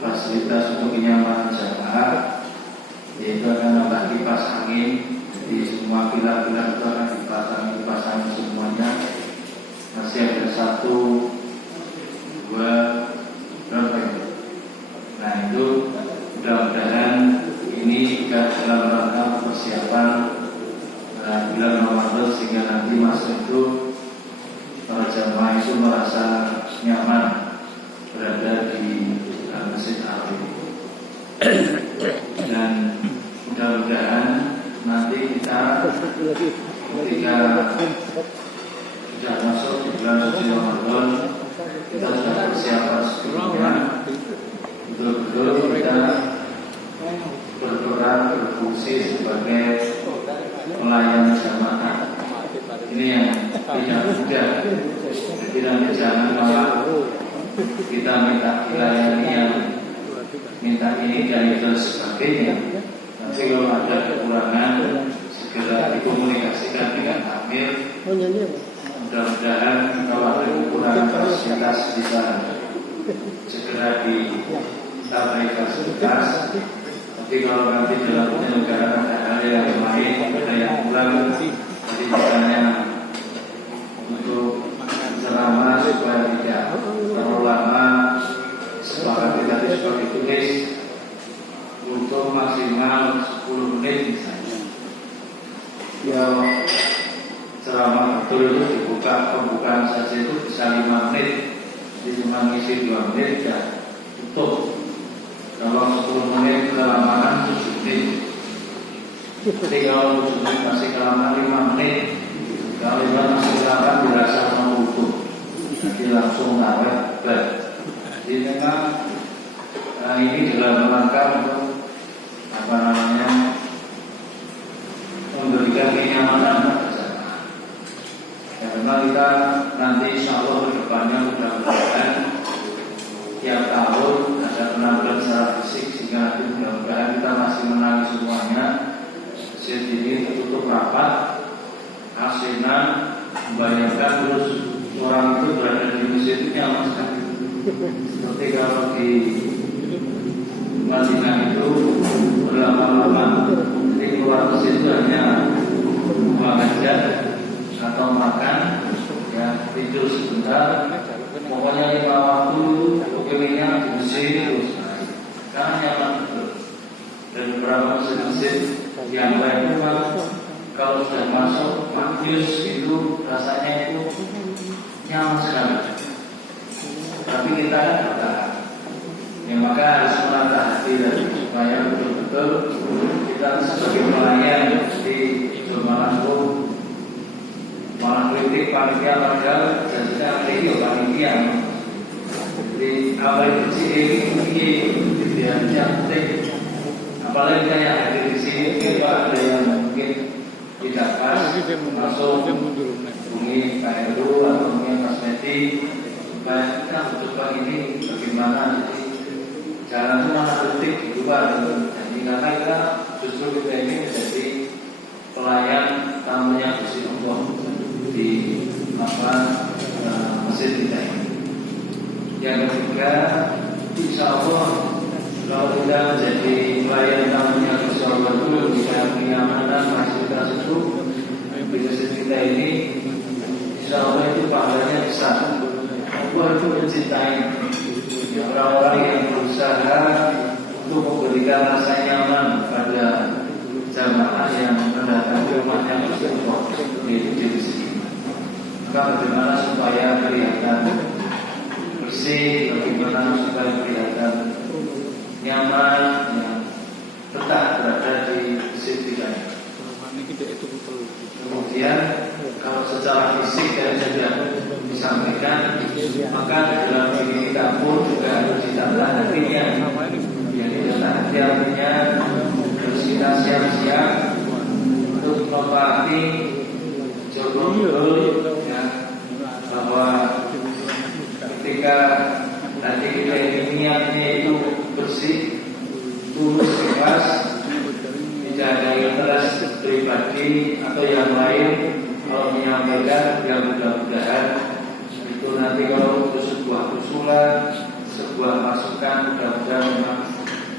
fasilitas untuk kenyamanan jamaah, yaitu akan menambah kipas angin. Di semua pilar-pilar itu akan dipasang kipas angin semuanya. Masih ada 1, 2, berapa itu? Nah itu mudah-mudahan ini juga dalam rangka persiapan bulan Ramadan, sehingga nanti masuk itu para jamaah itu merasa nyaman berada di Masjid Ar-Rahim. Dan mudah-mudahan nanti kita ketika sudah masuk di bulan suci Ramadan, kita sudah persiapan sebelumnya, betul-betul kita berperan berfungsi sebagai pelayan jamaah. Ini yang tidak mudah. Jadi nanti jangan malah kita minta dilayani yang minta ini dan itu sebagainya. Nanti kalau ada kekurangan segera dikomunikasikan dengan Amir. Mudah-mudahan kalau ada kekurangan fasilitas bisa segera ditambahi fasilitas. Tapi kalau nanti dalam penyelenggaraan ada hal yang lain, ada yang kurang, jadi misalnya untuk ceramah supaya tidak terlalu lama, sepakat kita sudah ditulis untuk maksimal 10 menit misalnya. Ya, ceramah betul itu dibuka, pembukaan saja itu bisa 5 menit, jadi cuma ngisi 2 menit dan tutup. Kalau 10 menit kelamaan 7 menit. Jadi kalau 7 menit masih kelamaan 5 menit, kalau 5 masih kelamaan dirasa mau utuh, jadi langsung tarik ber. Jadi memang ini dalam rangka untuk memberikan kenyamanan pada jamaah. Ya, memang kita nanti insya Allah ke depannya mudah-mudahan tiap tahun ada penampilan secara fisik, sehingga nanti mudah-mudahan kita masih menangi semuanya. Masjid ini tertutup rapat, asinan, membayangkan terus orang itu berada di masjid ini nyaman sekali. Seperti kalau di Madinah itu berlama-lama, jadi keluar masjid itu hanya buang hajat atau makan, ya tidur sebentar, pokoknya 5 waktu, pokoknya di masjid terus. masjid-masjid yang lain memang kalau sudah masuk makjus itu rasanya itu nyaman sekali. Tapi kita kan bertahan. Ya maka harus menata hati dan supaya betul-betul kita sebagai pelayan di malah kritik panitia padahal jadinya kritik panitia. Jadi apa yang ini yang penting. Apalagi kayak hadir di sini mungkin ada yang mungkin tidak pas masuk hubungi Pak Heru atau mungkin Mas Medi supaya kita mencoba ini bagaimana jadi jangan cuma kritik di luar. Jadi karena kita justru kita ini menjadi pelayan tamunya Gusti Allah di masjid kita ini. Yang ketiga, insya Allah kalau kita menjadi pelayan tamunya Gusti Allah itu bisa kenyamanan fasilitas itu di masjid kita ini, insya Allah itu pahalanya besar. Allah itu mencintai orang-orang yang berusaha untuk memberikan rasa nyaman pada jamaah yang mendatangi rumahnya Gusti Allah di sini. Maka bagaimana supaya kelihatan bersih, bagaimana supaya kelihatan nyaman, yang tetap berada di masjid kita. Kemudian kalau secara fisik dan sudah disampaikan, maka dalam diri kita pun juga harus ditambah hatinya. Jadi datang hati artinya harus kita siap-siap untuk mentaati jodoh ya, bahwa ketika nanti kita ini niatnya itu bersih, tulus, ikhlas, tidak ada interest pribadi atau yang lain. Kalau menyampaikan, ya mudah-mudahan itu nanti kalau itu sebuah usulan, sebuah masukan, mudah-mudahan memang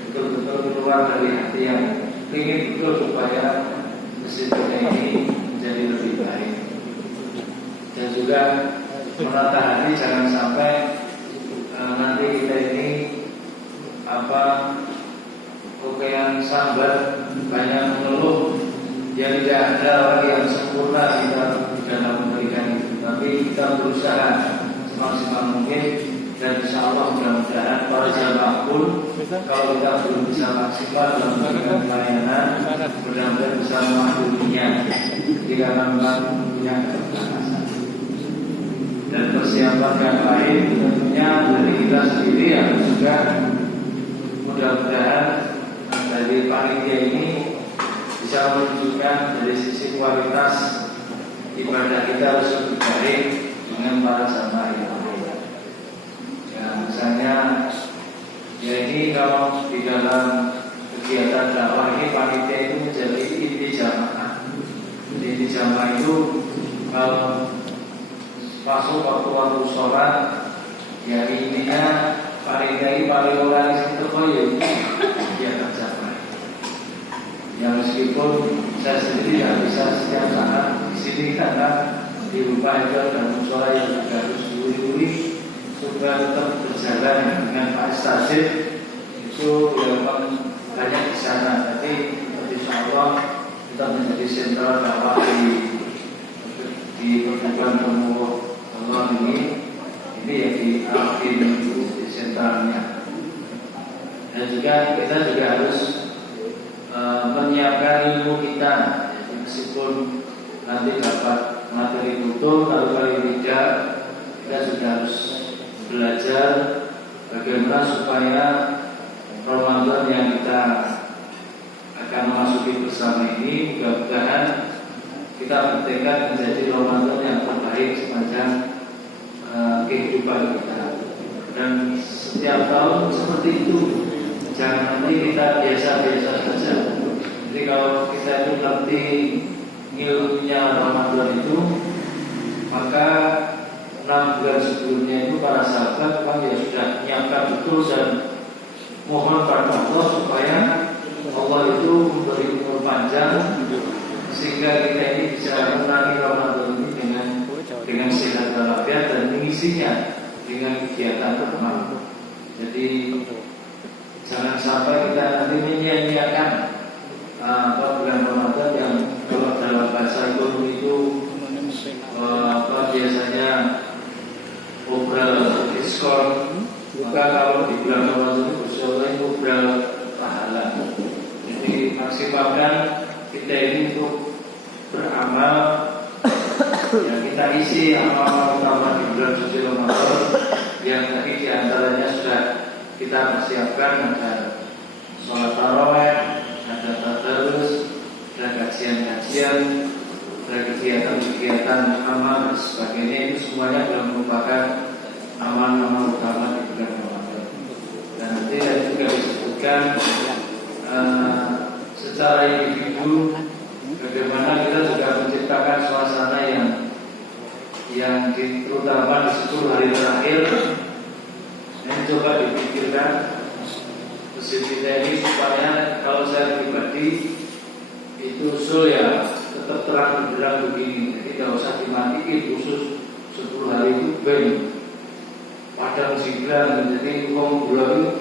betul-betul keluar dari hati yang ingin betul supaya masjid kita ini menjadi lebih baik. Dan juga menata hati jangan sampai nanti kita ini pakaian sambat banyak mengeluh. Yang tidak ada orang yang sempurna kita dalam memberikan itu, tapi kita berusaha semaksimal mungkin dan insya Allah mudah-mudahan para jamaah pun kalau kita belum bisa maksimal dalam memberikan pelayanan, mudah-mudahan bisa mengakuinya jika memang punya keterbatasan. Dan persiapan yang lain tentunya dari kita sendiri yang juga mudah-mudahan dari panitia ini bisa menunjukkan dari sisi kualitas ibadah kita harus lebih baik dengan para jamaah yang lain. Ya, misalnya, ya ini kalau di dalam kegiatan dakwah ini panitia itu menjadi inti jamaah. Inti jamaah itu kalau masuk waktu-waktu sholat, ya intinya panitia ini paling orang itu ya tercapai. Ya meskipun saya sendiri tidak bisa setiap saat di sini karena di rumah itu ada musola yang juga harus duri-duri supaya tetap berjalan dengan Pak Stazid itu memang banyak di sana. Tapi insya Allah kita menjadi sentral dakwah di perguruan pemuruh Allah ini yang diarahkan di sentralnya. Dan juga kita juga harus menyiapkan ilmu kita, meskipun nanti dapat materi utuh, kalau kali tidak kita sudah harus belajar bagaimana supaya Ramadan yang kita akan memasuki bersama ini mudah-mudahan kita bertekad menjadi Ramadan yang terbaik sepanjang kehidupan kita. Dan setiap tahun seperti itu. Jangan nanti kita biasa-biasa saja. Jadi kalau kita itu ngerti ilmunya Ramadan itu, maka 6 bulan sebelumnya itu para sahabat memang ya sudah menyiapkan betul dan mohon pada Allah supaya Allah itu memberi umur panjang sehingga kita ini bisa menangi Ramadan ini dengan sehat walafiat dan mengisinya dengan kegiatan amal. Jadi jangan sampai kita nanti menyia-nyiakan bulan Ramadan yang kalau dalam bahasa ekonomi itu biasanya obral diskon, maka kalau di bulan Ramadan itu bersyukur obral pahala. Jadi maksimalkan kita ini untuk beramal, ya kita isi amal utama di bulan suci Ramadan yang tadi diantaranya sudah kita persiapkan, ada sholat tarawih, ada tadarus, ada kajian-kajian, ada kegiatan-kegiatan amal dan sebagainya. Itu semuanya adalah merupakan amal-amal utama di bulan Ramadan. Dan nanti juga disebutkan secara individu bagaimana kita juga menciptakan suasana yang terutama di 10 hari terakhir. Ini coba dipikirkan mesin kita ini supaya kalau saya pribadi itu usul ya tetap terang benderang begini. Jadi tidak usah dimatiin, khusus 10 hari itu ben padang sibilan. Jadi ngomong bulan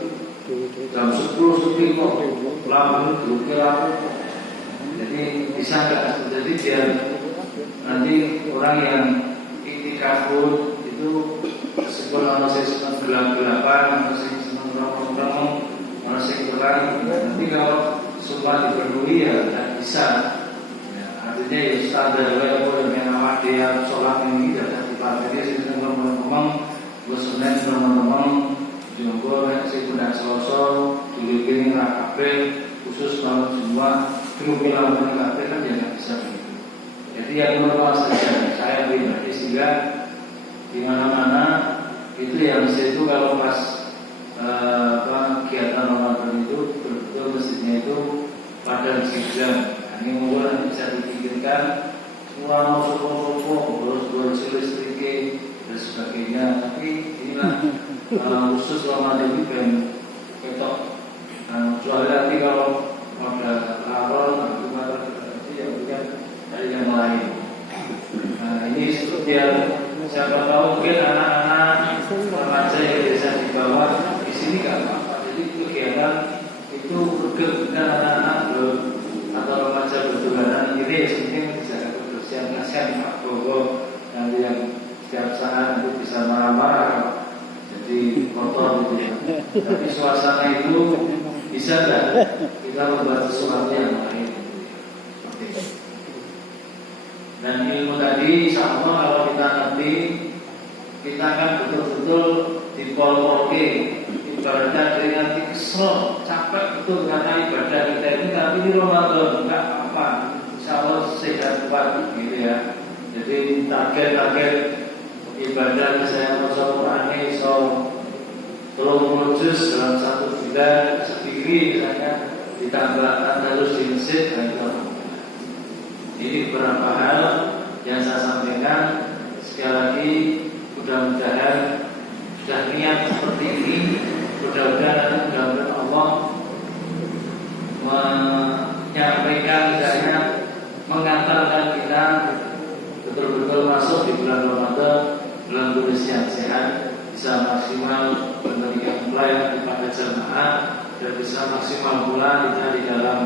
jam 10 sepi kok lampu dulu lampu. Jadi bisa nggak? Jadi biar nanti orang yang iktikafun itu meskipun orang yang senang gelap-gelapan, orang yang senang ngomong-ngomong, orang yang terang, nanti kalau semua dipenuhi ya tidak bisa. Ya, artinya ya standar yang awak dia sholat ini tidak dipakai, senang ngomong-ngomong, bosan ngomong-ngomong, jonggo si pundak selosor, dulu ini rakabe, khusus malam semua. Grup lawan kafe kan ya nggak bisa begitu. Jadi yang normal saja. Saya pribadi sehingga di mana-mana itu yang itu kalau pas kegiatan Ramadan itu betul mestinya itu pada siang. Ini mungkin nanti bisa dipikirkan semua mau sopo-sopo, boros listrik dan sebagainya. Tapi inilah khusus Ramadan itu ben ketok. Kecuali nanti kalau ada laron cuma terjadi yang bukan dari yang lain. Nah ini biar siapa tahu mungkin anak-anak remaja yang biasa di bawah di sini nggak apa-apa. Jadi kegiatan itu bukan anak-anak atau remaja berdolanan ini sebenarnya bisa kebersihan. Kasihan Pak Bogo nanti yang setiap saat itu bisa marah-marah jadi kotor gitu ya. Tapi suasana itu bisa nggak kita membuat sesuatu yang lain? Dan ilmu tadi, insya Allah kalau kita nanti kita akan betul-betul dipol-polke. Ibaratnya dari nanti kesel, capek betul karena ibadah kita ini. Tapi di Ramadan nggak apa, insya Allah sehat kuat gitu ya. Jadi target ibadah misalnya masuk Quran so tolong juz dalam 1 bulan sendiri misalnya ditambahkan terus di masjid. Ini beberapa hal yang saya sampaikan. Sekali lagi mudah-mudahan sudah niat seperti ini, mudah-mudahan Allah menyampaikan misalnya mengantarkan kita betul-betul masuk di bulan Ramadan dalam kondisi yang sehat, bisa maksimal memberikan pelayanan kepada jemaah dan bisa maksimal pula kita di dalam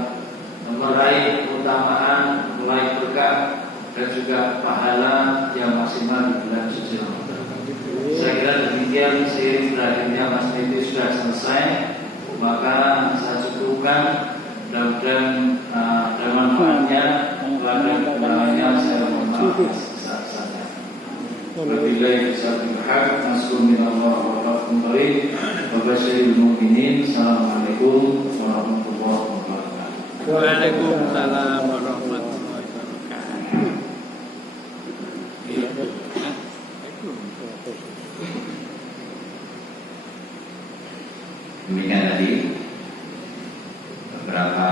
meraih keutamaan, meraih berkah dan juga pahala yang maksimal di bulan suci Ramadan. Saya kira demikian seiring berakhirnya Mas Niti sudah selesai, maka saya cukupkan dan ada manfaatnya kepada kebenarannya saya mohon maaf besar-besarnya. Wabillahi taufiq Nasrullah wa lakum baik wa basyiril mu'minin. Assalamualaikum warahmatullahi wabarakatuh. Waalaikumsalam warahmatullahi wabarakatuh. Demikian tadi beberapa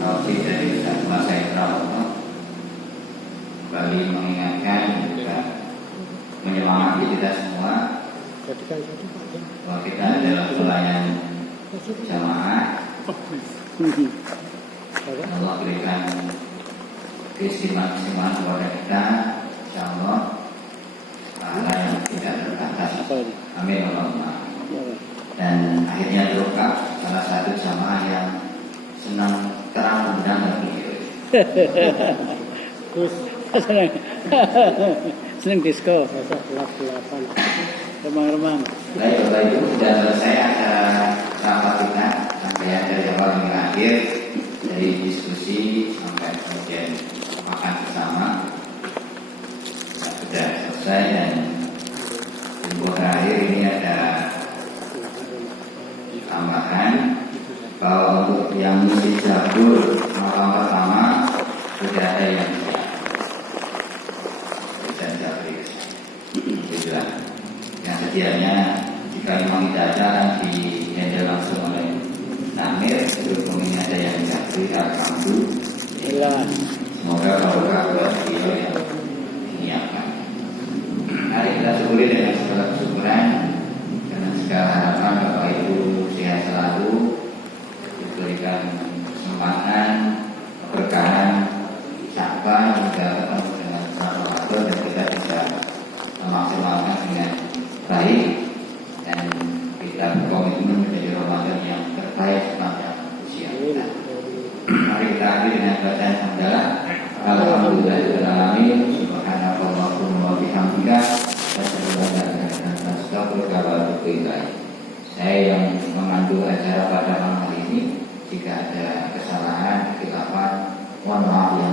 tausiah dari Ustaz Masaid Rahmat kembali mengingatkan juga menyemangati kita semua bahwa kita adalah pelayan jamaah. Allah berikan keistimewaan kepada kita, insyaallah pahala yang tidak terbatas. Amin Allahumma. Dan akhirnya terungkap salah satu jamaah yang senang terang benderang beliau. Gus seneng seneng disco masa gelap-gelapan remang-remang. Baik Bapak Ibu, sudah selesai acara rapat kita sampai dari awal hingga akhir, dari diskusi sampai kemudian makan bersama sudah selesai. Dan info terakhir ini ada tambahan bahwa untuk yang misi Zabur malam pertama sudah ada yang bisa Jabri yang sedianya jika memang tidak ada akan di handle langsung oleh Namir. Berhubung ini ada yang Jabri, alhamdulillah. Semoga barokah buat beliau yang menyiapkan. Mari kita syukuri dengan segala kesyukuran, dengan segala harapan Bapak Ibu sehat selalu, diberikan kesempatan, keberkahan, Sya'ban hingga ketemu dengan Ramadan, dan kita bisa memaksimalkan dengan baik dan kita berkomitmen menjadi Ramadan yang terbaik sepanjang usia kita. Mari kita akhiri dengan bacaan hamdalah. Alhamdulillahirobbilalamin. Subhanallahumma wa bihamdika, asyhadu an la ilaha illa anta, astaghfiruka wa atubu ilaik. Saya yang memandu acara pada malam hari ini, jika ada kesalahan, kesilapan, mohon maaf yang